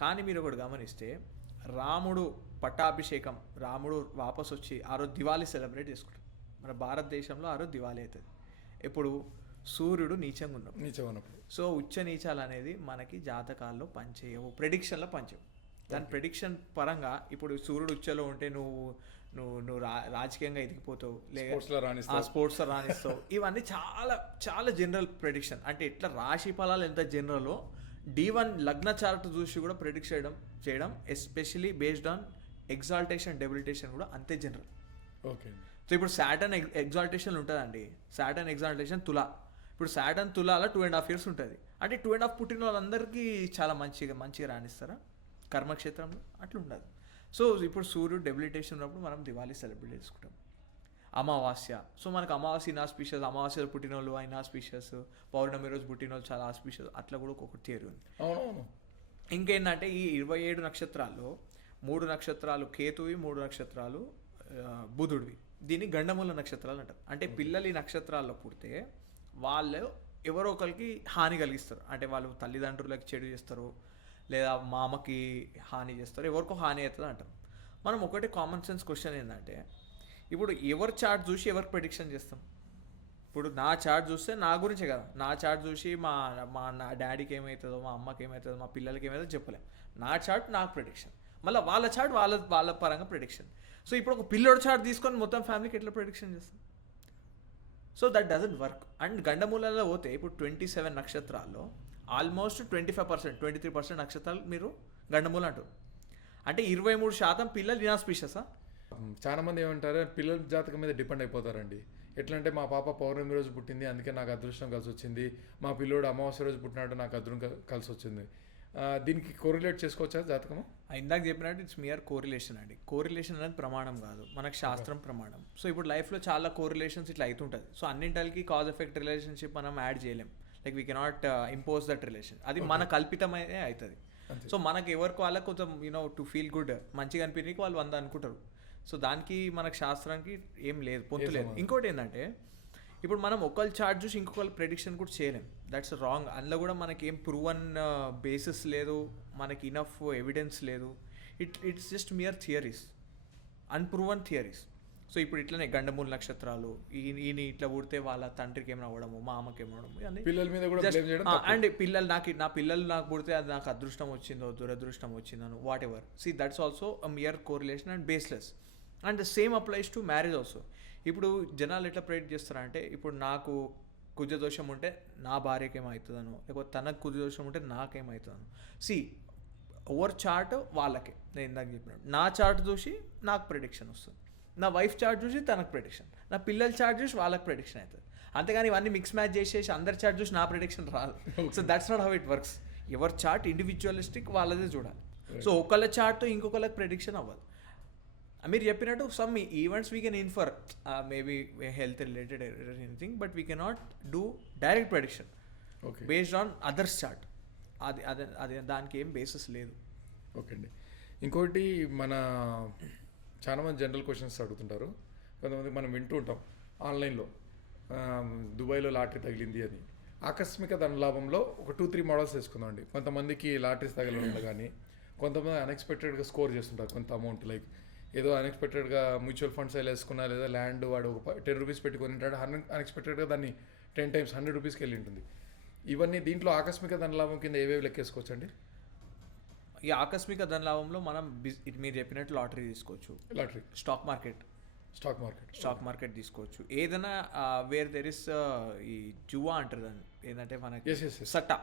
కానీ మీరు ఒకటి గమనిస్తే, రాముడు పట్టాభిషేకం, రాముడు వాపస్ వచ్చి ఆ రోజు దివాళీ సెలబ్రేట్ చేసుకుంటారు. మన భారతదేశంలో ఆ రోజు దివాళీ అవుతుంది. ఎప్పుడు సూర్యుడు నీచంగా ఉన్నప్పుడు. సో ఉచ్చ నీచాలు అనేది మనకి జాతకాల్లో పనిచేయవు, ప్రెడిక్షన్లో పనిచేయవు. దాని ప్రెడిక్షన్ పరంగా ఇప్పుడు సూర్యుడు ఉచ్చలో ఉంటే నువ్వు రాజకీయంగా ఎదిగిపోతావు, లేదా స్పోర్ట్స్లో రాణిస్తావు. ఇవన్నీ చాలా చాలా జనరల్ ప్రెడిక్షన్. అంటే ఇట్లా రాశి ఫలాలు ఎంత జనరలో D1 లగ్న చార్ట్ చూసి కూడా ప్రెడిక్ట్ చేయడం especially based on exaltation, debilitation కూడా అంతే జనరల్. ఓకే. సో ఇప్పుడు సాటర్న్ ఎగ్జాల్టేషన్ ఉంటుందండి. సాటర్న్ ఎగ్జాల్టేషన్ తులా. ఇప్పుడు సాటర్న్ తులాలో 2.5 years ఉంటుంది. అంటే 2.5 పుట్టిన వాళ్ళందరికీ చాలా మంచిగా రాణిస్తారా కర్మక్షేత్రంలో? అట్లా ఉండదు. సో ఇప్పుడు సూర్యుడు డెబిలిటేషన్ ఉన్నప్పుడు మనం దివాళీ సెలబ్రేట్ చేసుకుంటాం. అమావాస్య. సో మనకు అమావాస్య ఇన్ఆస్పిషియస్, అమావాస్య పుట్టిన వాళ్ళు ఇన్ఆస్పిషియస్, పౌర్ణమి రోజు పుట్టిన వాళ్ళు చాలా ఆస్పిషియస్, అట్లా కూడా ఒక్కొక్క థియరీ ఉంది. అవునవును. ఇంకేంటంటే ఈ 27 నక్షత్రాల్లో 3 నక్షత్రాలు కేతువి, 3 నక్షత్రాలు బుధుడివి. దీన్ని గండమూల నక్షత్రాలు అంటారు. అంటే పిల్లలు ఈ నక్షత్రాల్లో పుడితే వాళ్ళు ఎవరో ఒకరికి హాని కలిగిస్తారు. అంటే వాళ్ళు తల్లిదండ్రులకి చెడు చేస్తారు, లేదా మామకి హాని చేస్తారు, ఎవరికో హాని అవుతుంది అంటారు. మనం ఒకటి కామన్ సెన్స్ క్వశ్చన్ ఏంటంటే, ఇప్పుడు ఎవరి చార్ట్ చూసి ఎవరికి ప్రెడిక్షన్ చేస్తాం? ఇప్పుడు నా చార్ట్ చూస్తే నా గురించే కదా, నా చార్ట్ చూసి నా డాడీకి ఏమవుతుందో, మా అమ్మకి ఏమవుతుందో, మా పిల్లలకి ఏమవుతుందో చెప్పలేం. నా చార్ట్ నాకు ప్రెడిక్షన్, మళ్ళీ వాళ్ళ చార్ట్ వాళ్ళ పరంగా ప్రెడిక్షన్. సో ఇప్పుడు ఒక పిల్లోడు చార్ట్ తీసుకొని మొత్తం ఫ్యామిలీకి ఎట్లా ప్రెడిక్షన్ చేస్తాం? So that doesn't work. And గండమూలలో పోతే ఇప్పుడు 27 నక్షత్రాల్లో ఆల్మోస్ట్ 25%, 23% నక్షత్రాలు మీరు గండమూల అంటారు. అంటే 23% పిల్లలు ఇనాస్పిషియసా? చాలా మంది ఏమంటారు, పిల్లల జాతకం మీద డిపెండ్ అయిపోతారండి. ఎట్లా అంటే మా పాప పౌర్ణమి రోజు పుట్టింది అందుకే నాకు అదృష్టం కలిసి వచ్చింది, మా పిల్లోడు అమావాస్య రోజు పుట్టినాడు నాకు అదృష్టం కలిసి వచ్చింది. దీనికి కోరిలేట్ చేసుకోవచ్చా జాతకము? ఇందాక చెప్పినట్టు ఇట్స్ మియర్ కోరిలేషన్ అండి. కోరిలేషన్ అనేది ప్రమాణం కాదు, మనకు శాస్త్రం ప్రమాణం. సో ఇప్పుడు లైఫ్లో చాలా కోరిలేషన్స్ ఇట్లా అవుతుంటుంది. సో అన్నింటికి కాజ్ ఎఫెక్ట్ రిలేషన్షిప్ మనం యాడ్ చేయలేం. Like we cannot impose that relation. అది మన కల్పితమైతే అవుతుంది. సో మనకి ఎవరికి వాళ్ళకి కొంచెం టు ఫీల్ గుడ్, మంచిగా అనిపించడానికి వాళ్ళు 100 అనుకుంటారు. సో దానికి మనకు శాస్త్రానికి ఏం లేదు, పొంతు లేదు. ఇంకోటి ఏంటంటే, ఇప్పుడు మనం ఒకళ్ళ చార్ట్ చూసి ఇంకొకళ్ళ ప్రెడిక్షన్ కూడా చేయలేం. That's wrong. అందులో కూడా మనకి ఏం ప్రూవన్ బేసిస్ లేదు, మనకి ఇనఫ్ ఎవిడెన్స్ లేదు. It's just mere theories, unproven theories. So ఇప్పుడు ఇట్లనే గండమూల నక్షత్రాలు, ఈయన ఇట్లా పుడితే వాళ్ళ తండ్రికి ఏమైనా అవ్వడము, మా అమ్మకి ఏమైనా అవ్వడము, పిల్లల మీద కూడా blame చేయడం తప్పు. అండ్ నా పిల్లలు నాకు పుడితే అది నాకు అదృష్టం వచ్చిందో దురదృష్టం వచ్చిందను whatever. See that's also a mere correlation and baseless. And the same applies to marriage also. ఇప్పుడు జనాలు ఎట్లా ప్రెడిక్ట్ చేస్తారంటే, ఇప్పుడు నాకు కుజదోషం ఉంటే నా భార్యకి ఏమవుతుందను, లేకపోతే తనకు కుజదోషం ఉంటే నాకేమవుతుందను. సి ఓవర్ చార్ట్ వాళ్ళకే, నేను ఇందాక చెప్పినట్టు నా చార్ట్ చూసి నాకు ప్రెడిక్షన్ వస్తుంది, నా వైఫ్ చార్ట్ చూసి తనకు ప్రెడిక్షన్, నా పిల్లల చార్ట్ చూసి వాళ్ళకి ప్రెడిక్షన్ అవుతుంది. అంతేగాని ఇవన్నీ మిక్స్ మ్యాచ్ చేసేసి అందరి చార్ట్ చూసి నా ప్రెడిక్షన్ రాదు. So that's not how it works. ఎవరి చార్ట్ ఇండివిజువలిస్టిక్ వాళ్ళదే చూడాలి. సో ఒకళ్ళ చార్ట్తో ఇంకొకళ్ళకి ప్రెడిక్షన్ అవ్వదు. మీరు చెప్పినట్టు some events we can infer, maybe health related anything, but we cannot do direct prediction based on others chart. అది దానికి ఏం బేసిస్ లేదు. ఓకే అండి. ఇంకోటి మన చాలామంది జనరల్ క్వశ్చన్స్ అడుగుతుంటారు. కొంతమంది మనం వింటూ ఉంటాం ఆన్లైన్లో, దుబాయ్లో లాటరీ తగిలింది అని. ఆకస్మిక ధనలాభంలో ఒక 2-3 మోడల్స్ వేసుకుందామండి. కొంతమందికి లాటరీస్ తగలడం కానీ, కొంతమంది అన్ఎక్స్పెక్టెడ్గా స్కోర్ చేస్తుంటారు కొంత అమౌంట్. లైక్ ఏదో అన్ఎక్స్పెక్టెడ్గా మ్యూచువల్ ఫండ్స్ వేసుకున్నా, లేదా ల్యాండ్ వాడు ఒక 10 రూపీస్ పెట్టుకొని ఉంటాడు, అన్ఎక్స్పెక్టెడ్గా దాన్ని 10 times 100 రూపీస్కి వెళ్ళి ఉంటుంది. ఇవన్నీ దీంట్లో ఆకస్మిక ధనలాభం కింద ఏవేవి లెక్కేసుకోవచ్చండి? ఈ ఆకస్మిక ధనలాభంలో మనం మీరు చెప్పినట్టు లాటరీ తీసుకోవచ్చు, లాటరీ, స్టాక్ మార్కెట్ తీసుకోవచ్చు. ఏదైనా వేర్ దెర్ ఇస్ ఈ జువా అంటారు దాన్ని, ఏంటంటే మనకి సట్టా,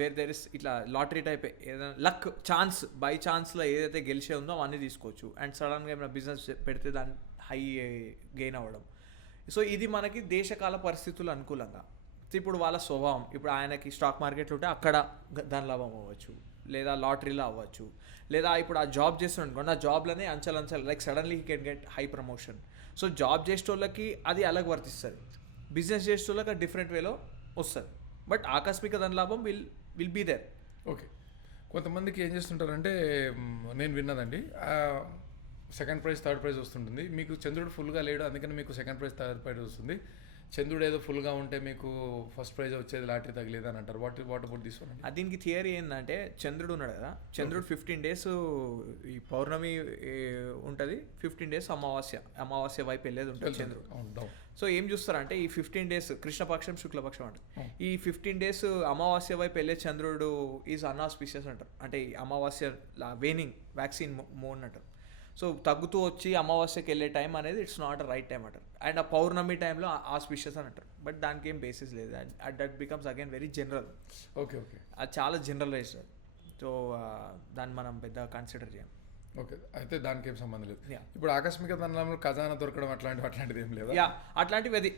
వేర్ దెర్ ఇస్ ఇట్లా లాటరీ టైప్ ఏదైనా లక్ ఛాన్స్, బై ఛాన్స్లో ఏదైతే గెలిచే ఉందో అవన్నీ తీసుకోవచ్చు. అండ్ సడన్గా ఏమైనా బిజినెస్ పెడితే దాన్ని హై గెయిన్ అవ్వడం. సో ఇది మనకి దేశకాల పరిస్థితులు అనుకూలంగా. ఇప్పుడు వాళ్ళ స్వభావం, ఇప్పుడు ఆయనకి స్టాక్ మార్కెట్లో ఉంటే అక్కడ ధనలాభం అవ్వచ్చు, లేదా లాటరీలో అవ్వచ్చు, లేదా ఇప్పుడు ఆ జాబ్ చేస్తున్నాడు, ఆ జాబ్లోనే అంచెలంచెలు like suddenly he can get high promotion. So job చేసేటోళ్ళకి అది అలాగ వర్తిస్తుంది, బిజినెస్ చేసేటోళ్ళకి అది డిఫరెంట్ వేలో వస్తుంది. బట్ ఆకస్మిక ధనలాభం విల్ బీ దేర్. ఓకే. కొంతమందికి ఏం చేస్తుంటారంటే, నేను విన్నదండి, సెకండ్ ప్రైజ్ థర్డ్ ప్రైజ్ వస్తుంటుంది. మీకు చంద్రుడు ఫుల్గా లేడు, అందుకని మీకు సెకండ్ ప్రైజ్ థర్డ్ ప్రైజ్ వస్తుంది. చంద్రుడు ఏదో ఫుల్గా ఉంటే మీకు ఫస్ట్ ప్రైజ్ వచ్చేది లాటరీ తగిలేదు అని అంటారు. What about this one? దీనికి థియరీ ఏంటంటే, చంద్రుడు ఉన్నాడు కదా, చంద్రుడు 15 days ఈ పౌర్ణమి ఉంటుంది, 15 days అమావాస్య వైపు వెళ్ళేది ఉంటుంది చంద్రుడు. సో ఏం చూస్తారంటే, ఈ 15 days కృష్ణపక్షం శుక్లపక్షం అంటారు. ఈ 15 days అమావాస్య వైపు వెళ్ళే చంద్రుడు ఈజ్ అన్ఆస్పిషియస్ అంటారు. అంటే ఈ అమావాస్య వేనింగ్ వ్యాక్సిన్ మూన్ అంటారు. సో తగ్గుతూ వచ్చి అమావాస్యకి వెళ్ళే టైం అనేది it's not a right time అంటారు. అండ్ ఆ పౌర్ణమి టైంలో ఆస్పిషియస్ అని అంటారు. బట్ దానికి ఏం బేసిస్ లేదు. That becomes again very general. Okay. అది చాలా జనరలైజ్డ్. సో దాన్ని మనం పెద్ద కన్సిడర్ చేయం. ఓకే, అయితే దానికి ఏం సంబంధం లేదు. Yeah. ఇప్పుడు ఆకస్మిక ధనంలో ఖజానా దొరకడం అట్లాంటిది ఏం లేదా? యా, అట్లాంటివి అది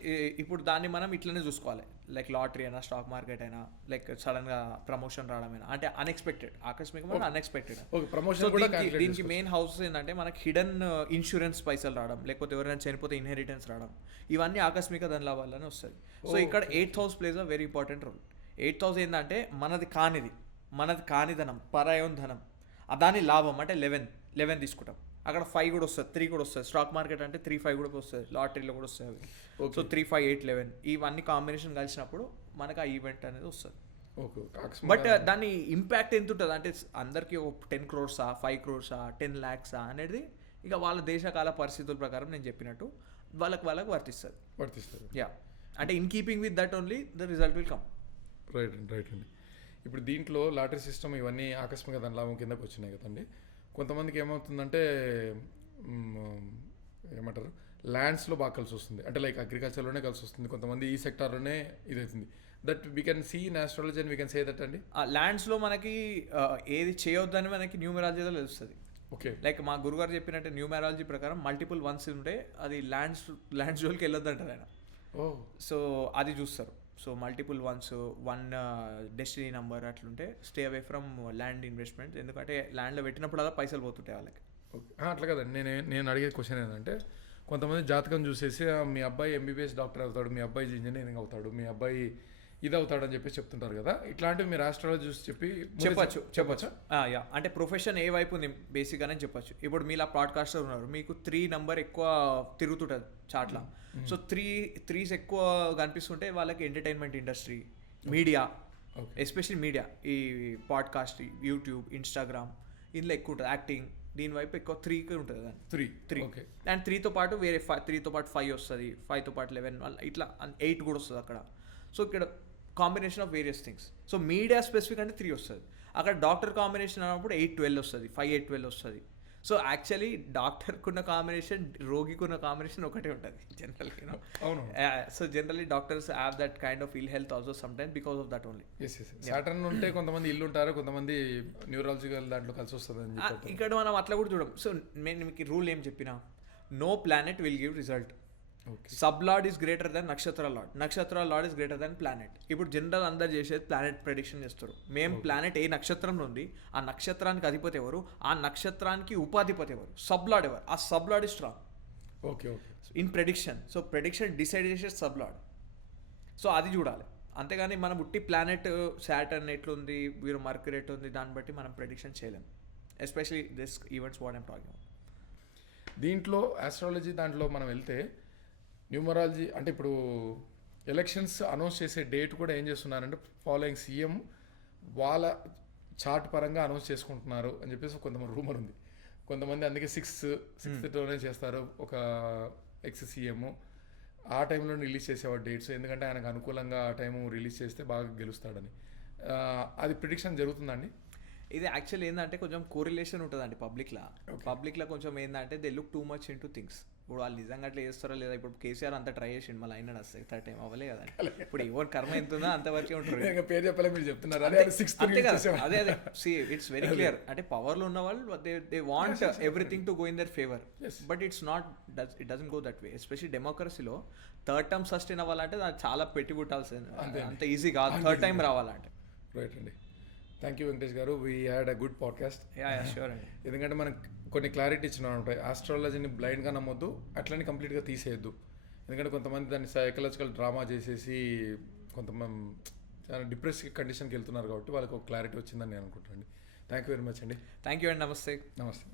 ఇప్పుడు దాన్ని మనం ఇట్లనే చూసుకోవాలి. లైక్ లాటరీ అయినా, స్టాక్ మార్కెట్ అయినా, లైక్ సడన్గా ప్రమోషన్ రావడమైనా, అంటే అన్ఎక్స్పెక్టెడ్, ఆకస్మికమైన అన్ఎక్స్పెక్టెడ్. ఓకే, ప్రమోషన్ కూడా calculate దీనికి మెయిన్ హౌసెస్ ఏంటంటే మనకి హిడెన్ ఇన్సూరెన్స్ పైసలు రావడం, లేకపోతే ఎవరైనా చనిపోతే ఇన్హెరిటెన్స్ రావడం, ఇవన్నీ ఆకస్మిక ధనల వల్లనే వస్తుంది. సో ఇక్కడ 8th house place a very important role. 8th house ఏంటంటే మనది కాని ధనం, పరాయం ధనం, దాని లాభం అంటే 11 తీసుకుంటాం. అక్కడ 5 కూడా వస్తుంది, 3 కూడా వస్తుంది. స్టాక్ మార్కెట్ అంటే 3, 5 కూడా వస్తుంది, లాటరీలో కూడా వస్తుంది అవి. సో 3, 5, 8, 11 ఇవన్నీ కాంబినేషన్ కలిసినప్పుడు మనకు ఆ ఈవెంట్ అనేది వస్తుంది. ఓకే, బట్ దాని ఇంపాక్ట్ ఎంత ఉంటుంది అంటే అందరికీ 10 crores 5 crores 10 lakhs అనేది ఇక వాళ్ళ దేశకాల పరిస్థితుల ప్రకారం నేను చెప్పినట్టు వాళ్ళకి వర్తిస్తుంది. యా, అంటే in keeping with that only the result will come. Right అండి. ఇప్పుడు దీంట్లో లాటరీ సిస్టమ్ ఇవన్నీ ఆకస్మిక ధనలాభం కిందకు వచ్చినాయి కదండి. కొంతమందికి ఏమవుతుందంటే ఏమంటారు, ల్యాండ్స్లో బాగా కలిసి వస్తుంది, అంటే లైక్ అగ్రికల్చర్లోనే కలిసి వస్తుంది. కొంతమంది ఈ సెక్టార్లోనే ఇది అవుతుంది. That we can see in astrology and we can say that అండి. ల్యాండ్స్లో మనకి ఏది చేయొద్దని మనకి న్యూమరాలజీలో తెలుస్తుంది. ఓకే, లైక్ మా గురుగారు చెప్పినట్టు న్యూమరాలజీ ప్రకారం మల్టిపుల్ వన్స్ ఉంటే అది ల్యాండ్స్ జోలికి వెళ్ళొద్దు అంటారు ఆయన. సో అది చూస్తారు. So multiple ones, 1 destiny number అట్లుంటే stay away from land investment, ఎందుకంటే ల్యాండ్లో పెట్టినప్పుడు అలా పైసలు పోతుంటాయి వాళ్ళకి. ఓకే, అట్లా కదండి. నేను అడిగే క్వశ్చన్ ఏంటంటే, కొంతమంది జాతకం చూసేసి మీ అబ్బాయి ఎంబీబీఎస్ డాక్టర్ అవుతాడు, మీ అబ్బాయి ఇంజనీరింగ్ అవుతాడు, మీ అబ్బాయి ఇది అవుతాడు అని చెప్పి చెప్తుంటారు కదా. ఇట్లాంటివి మీరు ఆస్ట్రాలజీ చూసి చెప్పచ్చు. యా, అంటే ప్రొఫెషన్ ఏ వైపు ఉంది బేసిక్గానే చెప్పచ్చు. ఇప్పుడు మీలా పాడ్కాస్టర్ ఉన్నారు, మీకు 3 నెంబర్ ఎక్కువ తిరుగుతుంటుంది చాట్లా. సో 3s ఎక్కువ కనిపిస్తుంటే వాళ్ళకి entertainment industry, media, especially media, ఈ పాడ్కాస్ట్, యూట్యూబ్, ఇన్స్టాగ్రామ్, ఇందులో ఎక్కువ ఉంటుంది. యాక్టింగ్, దీని వైపు ఎక్కువ 3కి ఉంటుంది దాన్ని. 3 ఓకే. అండ్ 3తో పాటు వేరే 3తో పాటు 5 వస్తుంది, 5తో పాటు 11 ఇట్లా 8 కూడా వస్తుంది అక్కడ. సో ఇక్కడ combination of various things. So media specific అంటే 3 వస్తుంది. అక్కడ డాక్టర్ కాంబినేషన్ అన్నప్పుడు 8-12 వస్తుంది, 5-8-12 వస్తుంది. సో యాక్చువల్లీ డాక్టర్కున్న కాంబినేషన్, రోగికున్న కాంబినేషన్ ఒకటే ఉంటుంది జనరల్గా. అవును. So generally doctors have that kind of ill health also some time because of that only. Saturn ఉంటే కొంతమంది ఇల్లు ఉంటారు, కొంతమంది న్యూరాలజికల్ దాంట్లో కలిసి వస్తుంది. ఇక్కడ మనం అట్లా కూడా చూడం. సో నేను మీకు రూల్ ఏం చెప్పినా, no planet will give result. Sub lord is greater than నక్షత్ర lord is greater than planet. ఇప్పుడు జనరల్ అందరు చేసేది ప్లానెట్ ప్రెడిక్షన్ చేస్తారు. మేము ప్లానెట్ ఏ నక్షత్రంలో ఉంది, ఆ నక్షత్రానికి అధిపతి ఎవరు, ఆ నక్షత్రానికి ఉపాధిపతి ఎవరు, సబ్ లార్డ్ ఎవరు, ఆ sub lord is strong. Okay in prediction. So prediction decide చేసే సబ్ లార్డ్. సో అది చూడాలి. అంతేగాని మనం ఉట్టి ప్లానెట్ సాటర్న్ ఎట్లుంది, వీరు మర్క్యూరీ ఎట్లుంది, దాన్ని బట్టి మనం ప్రెడిక్షన్ చేయలేం. Especially this events what I'm talking about. దీంట్లో ఆస్ట్రాలజీ దాంట్లో మనం వెళ్తే న్యూమరాలజీ అంటే ఇప్పుడు ఎలక్షన్స్ అనౌన్స్ చేసే డేట్ కూడా ఏం చేస్తున్నారంటే, ఫాలోయింగ్ సీఎం వాళ్ళ చార్ట్ పరంగా అనౌన్స్ చేసుకుంటున్నారు అని చెప్పేసి కొంతమంది రూమర్ ఉంది. కొంతమంది అందుకే 6th చేస్తారు ఒక సీఎం. ఆ టైంలో రిలీజ్ చేసేవాడు డేట్స్, ఎందుకంటే ఆయనకు అనుకూలంగా ఆ టైం రిలీజ్ చేస్తే బాగా గెలుస్తాడని. అది ప్రిడిక్షన్ జరుగుతుందండి. ఇది యాక్చువల్లీ ఏంటంటే కొంచెం కోరిలేషన్ ఉంటుందండి పబ్లిక్లో కొంచెం ఏంటంటే they look too much in to things. ఇప్పుడు వాళ్ళు నిజంగా అట్లా చేస్తారో లేదా. ఇప్పుడు కేసీఆర్ అంతా ట్రై చేసిండు, మళ్ళీ అయినా వస్తాయి, థర్డ్ టైం అవ్వలే కదండి. ఇప్పుడు ఎవరు కర్మ ఎంత ఉందో అంతవరకే ఉంటారు. పేరు చెప్పలే, మీరు చెప్తున్నారు అంతే కదా. అదే సి ఇట్స్ వెరీ క్లియర్. అంటే పవర్లో ఉన్న వాళ్ళు they want everything to go in their favour, but it's not, it doesn't go that way. Especially డెమోక్రసీలో 3rd term సస్టైన్ అవ్వాలంటే దానికి చాలా పెట్టి పుట్టాల్సింది, అంత ఈజీ కాదు 3rd time రావాలంటే. రైట్ అండి. థ్యాంక్ యూ వెంకటేష్ గారు. We had a good podcast. Sure అండి. ఎందుకంటే మనకు కొన్ని క్లారిటీ ఇచ్చినా ఉంటాయి. ఆస్ట్రాలజీని బ్లైండ్గా నమ్మొద్దు, అట్లని కంప్లీట్గా తీసేయద్దు. ఎందుకంటే కొంతమంది దాన్ని సైకలాజికల్ డ్రామా చేసేసి కొంతమంది చాలా డిప్రెస్ కండిషన్కి వెళ్తున్నారు, కాబట్టి వాళ్ళకి ఒక క్లారిటీ వచ్చిందని నేను అనుకుంటాను. థ్యాంక్ యూ వెరీ మచ్ అండి. థ్యాంక్ యూ అండి. నమస్తే. నమస్తే.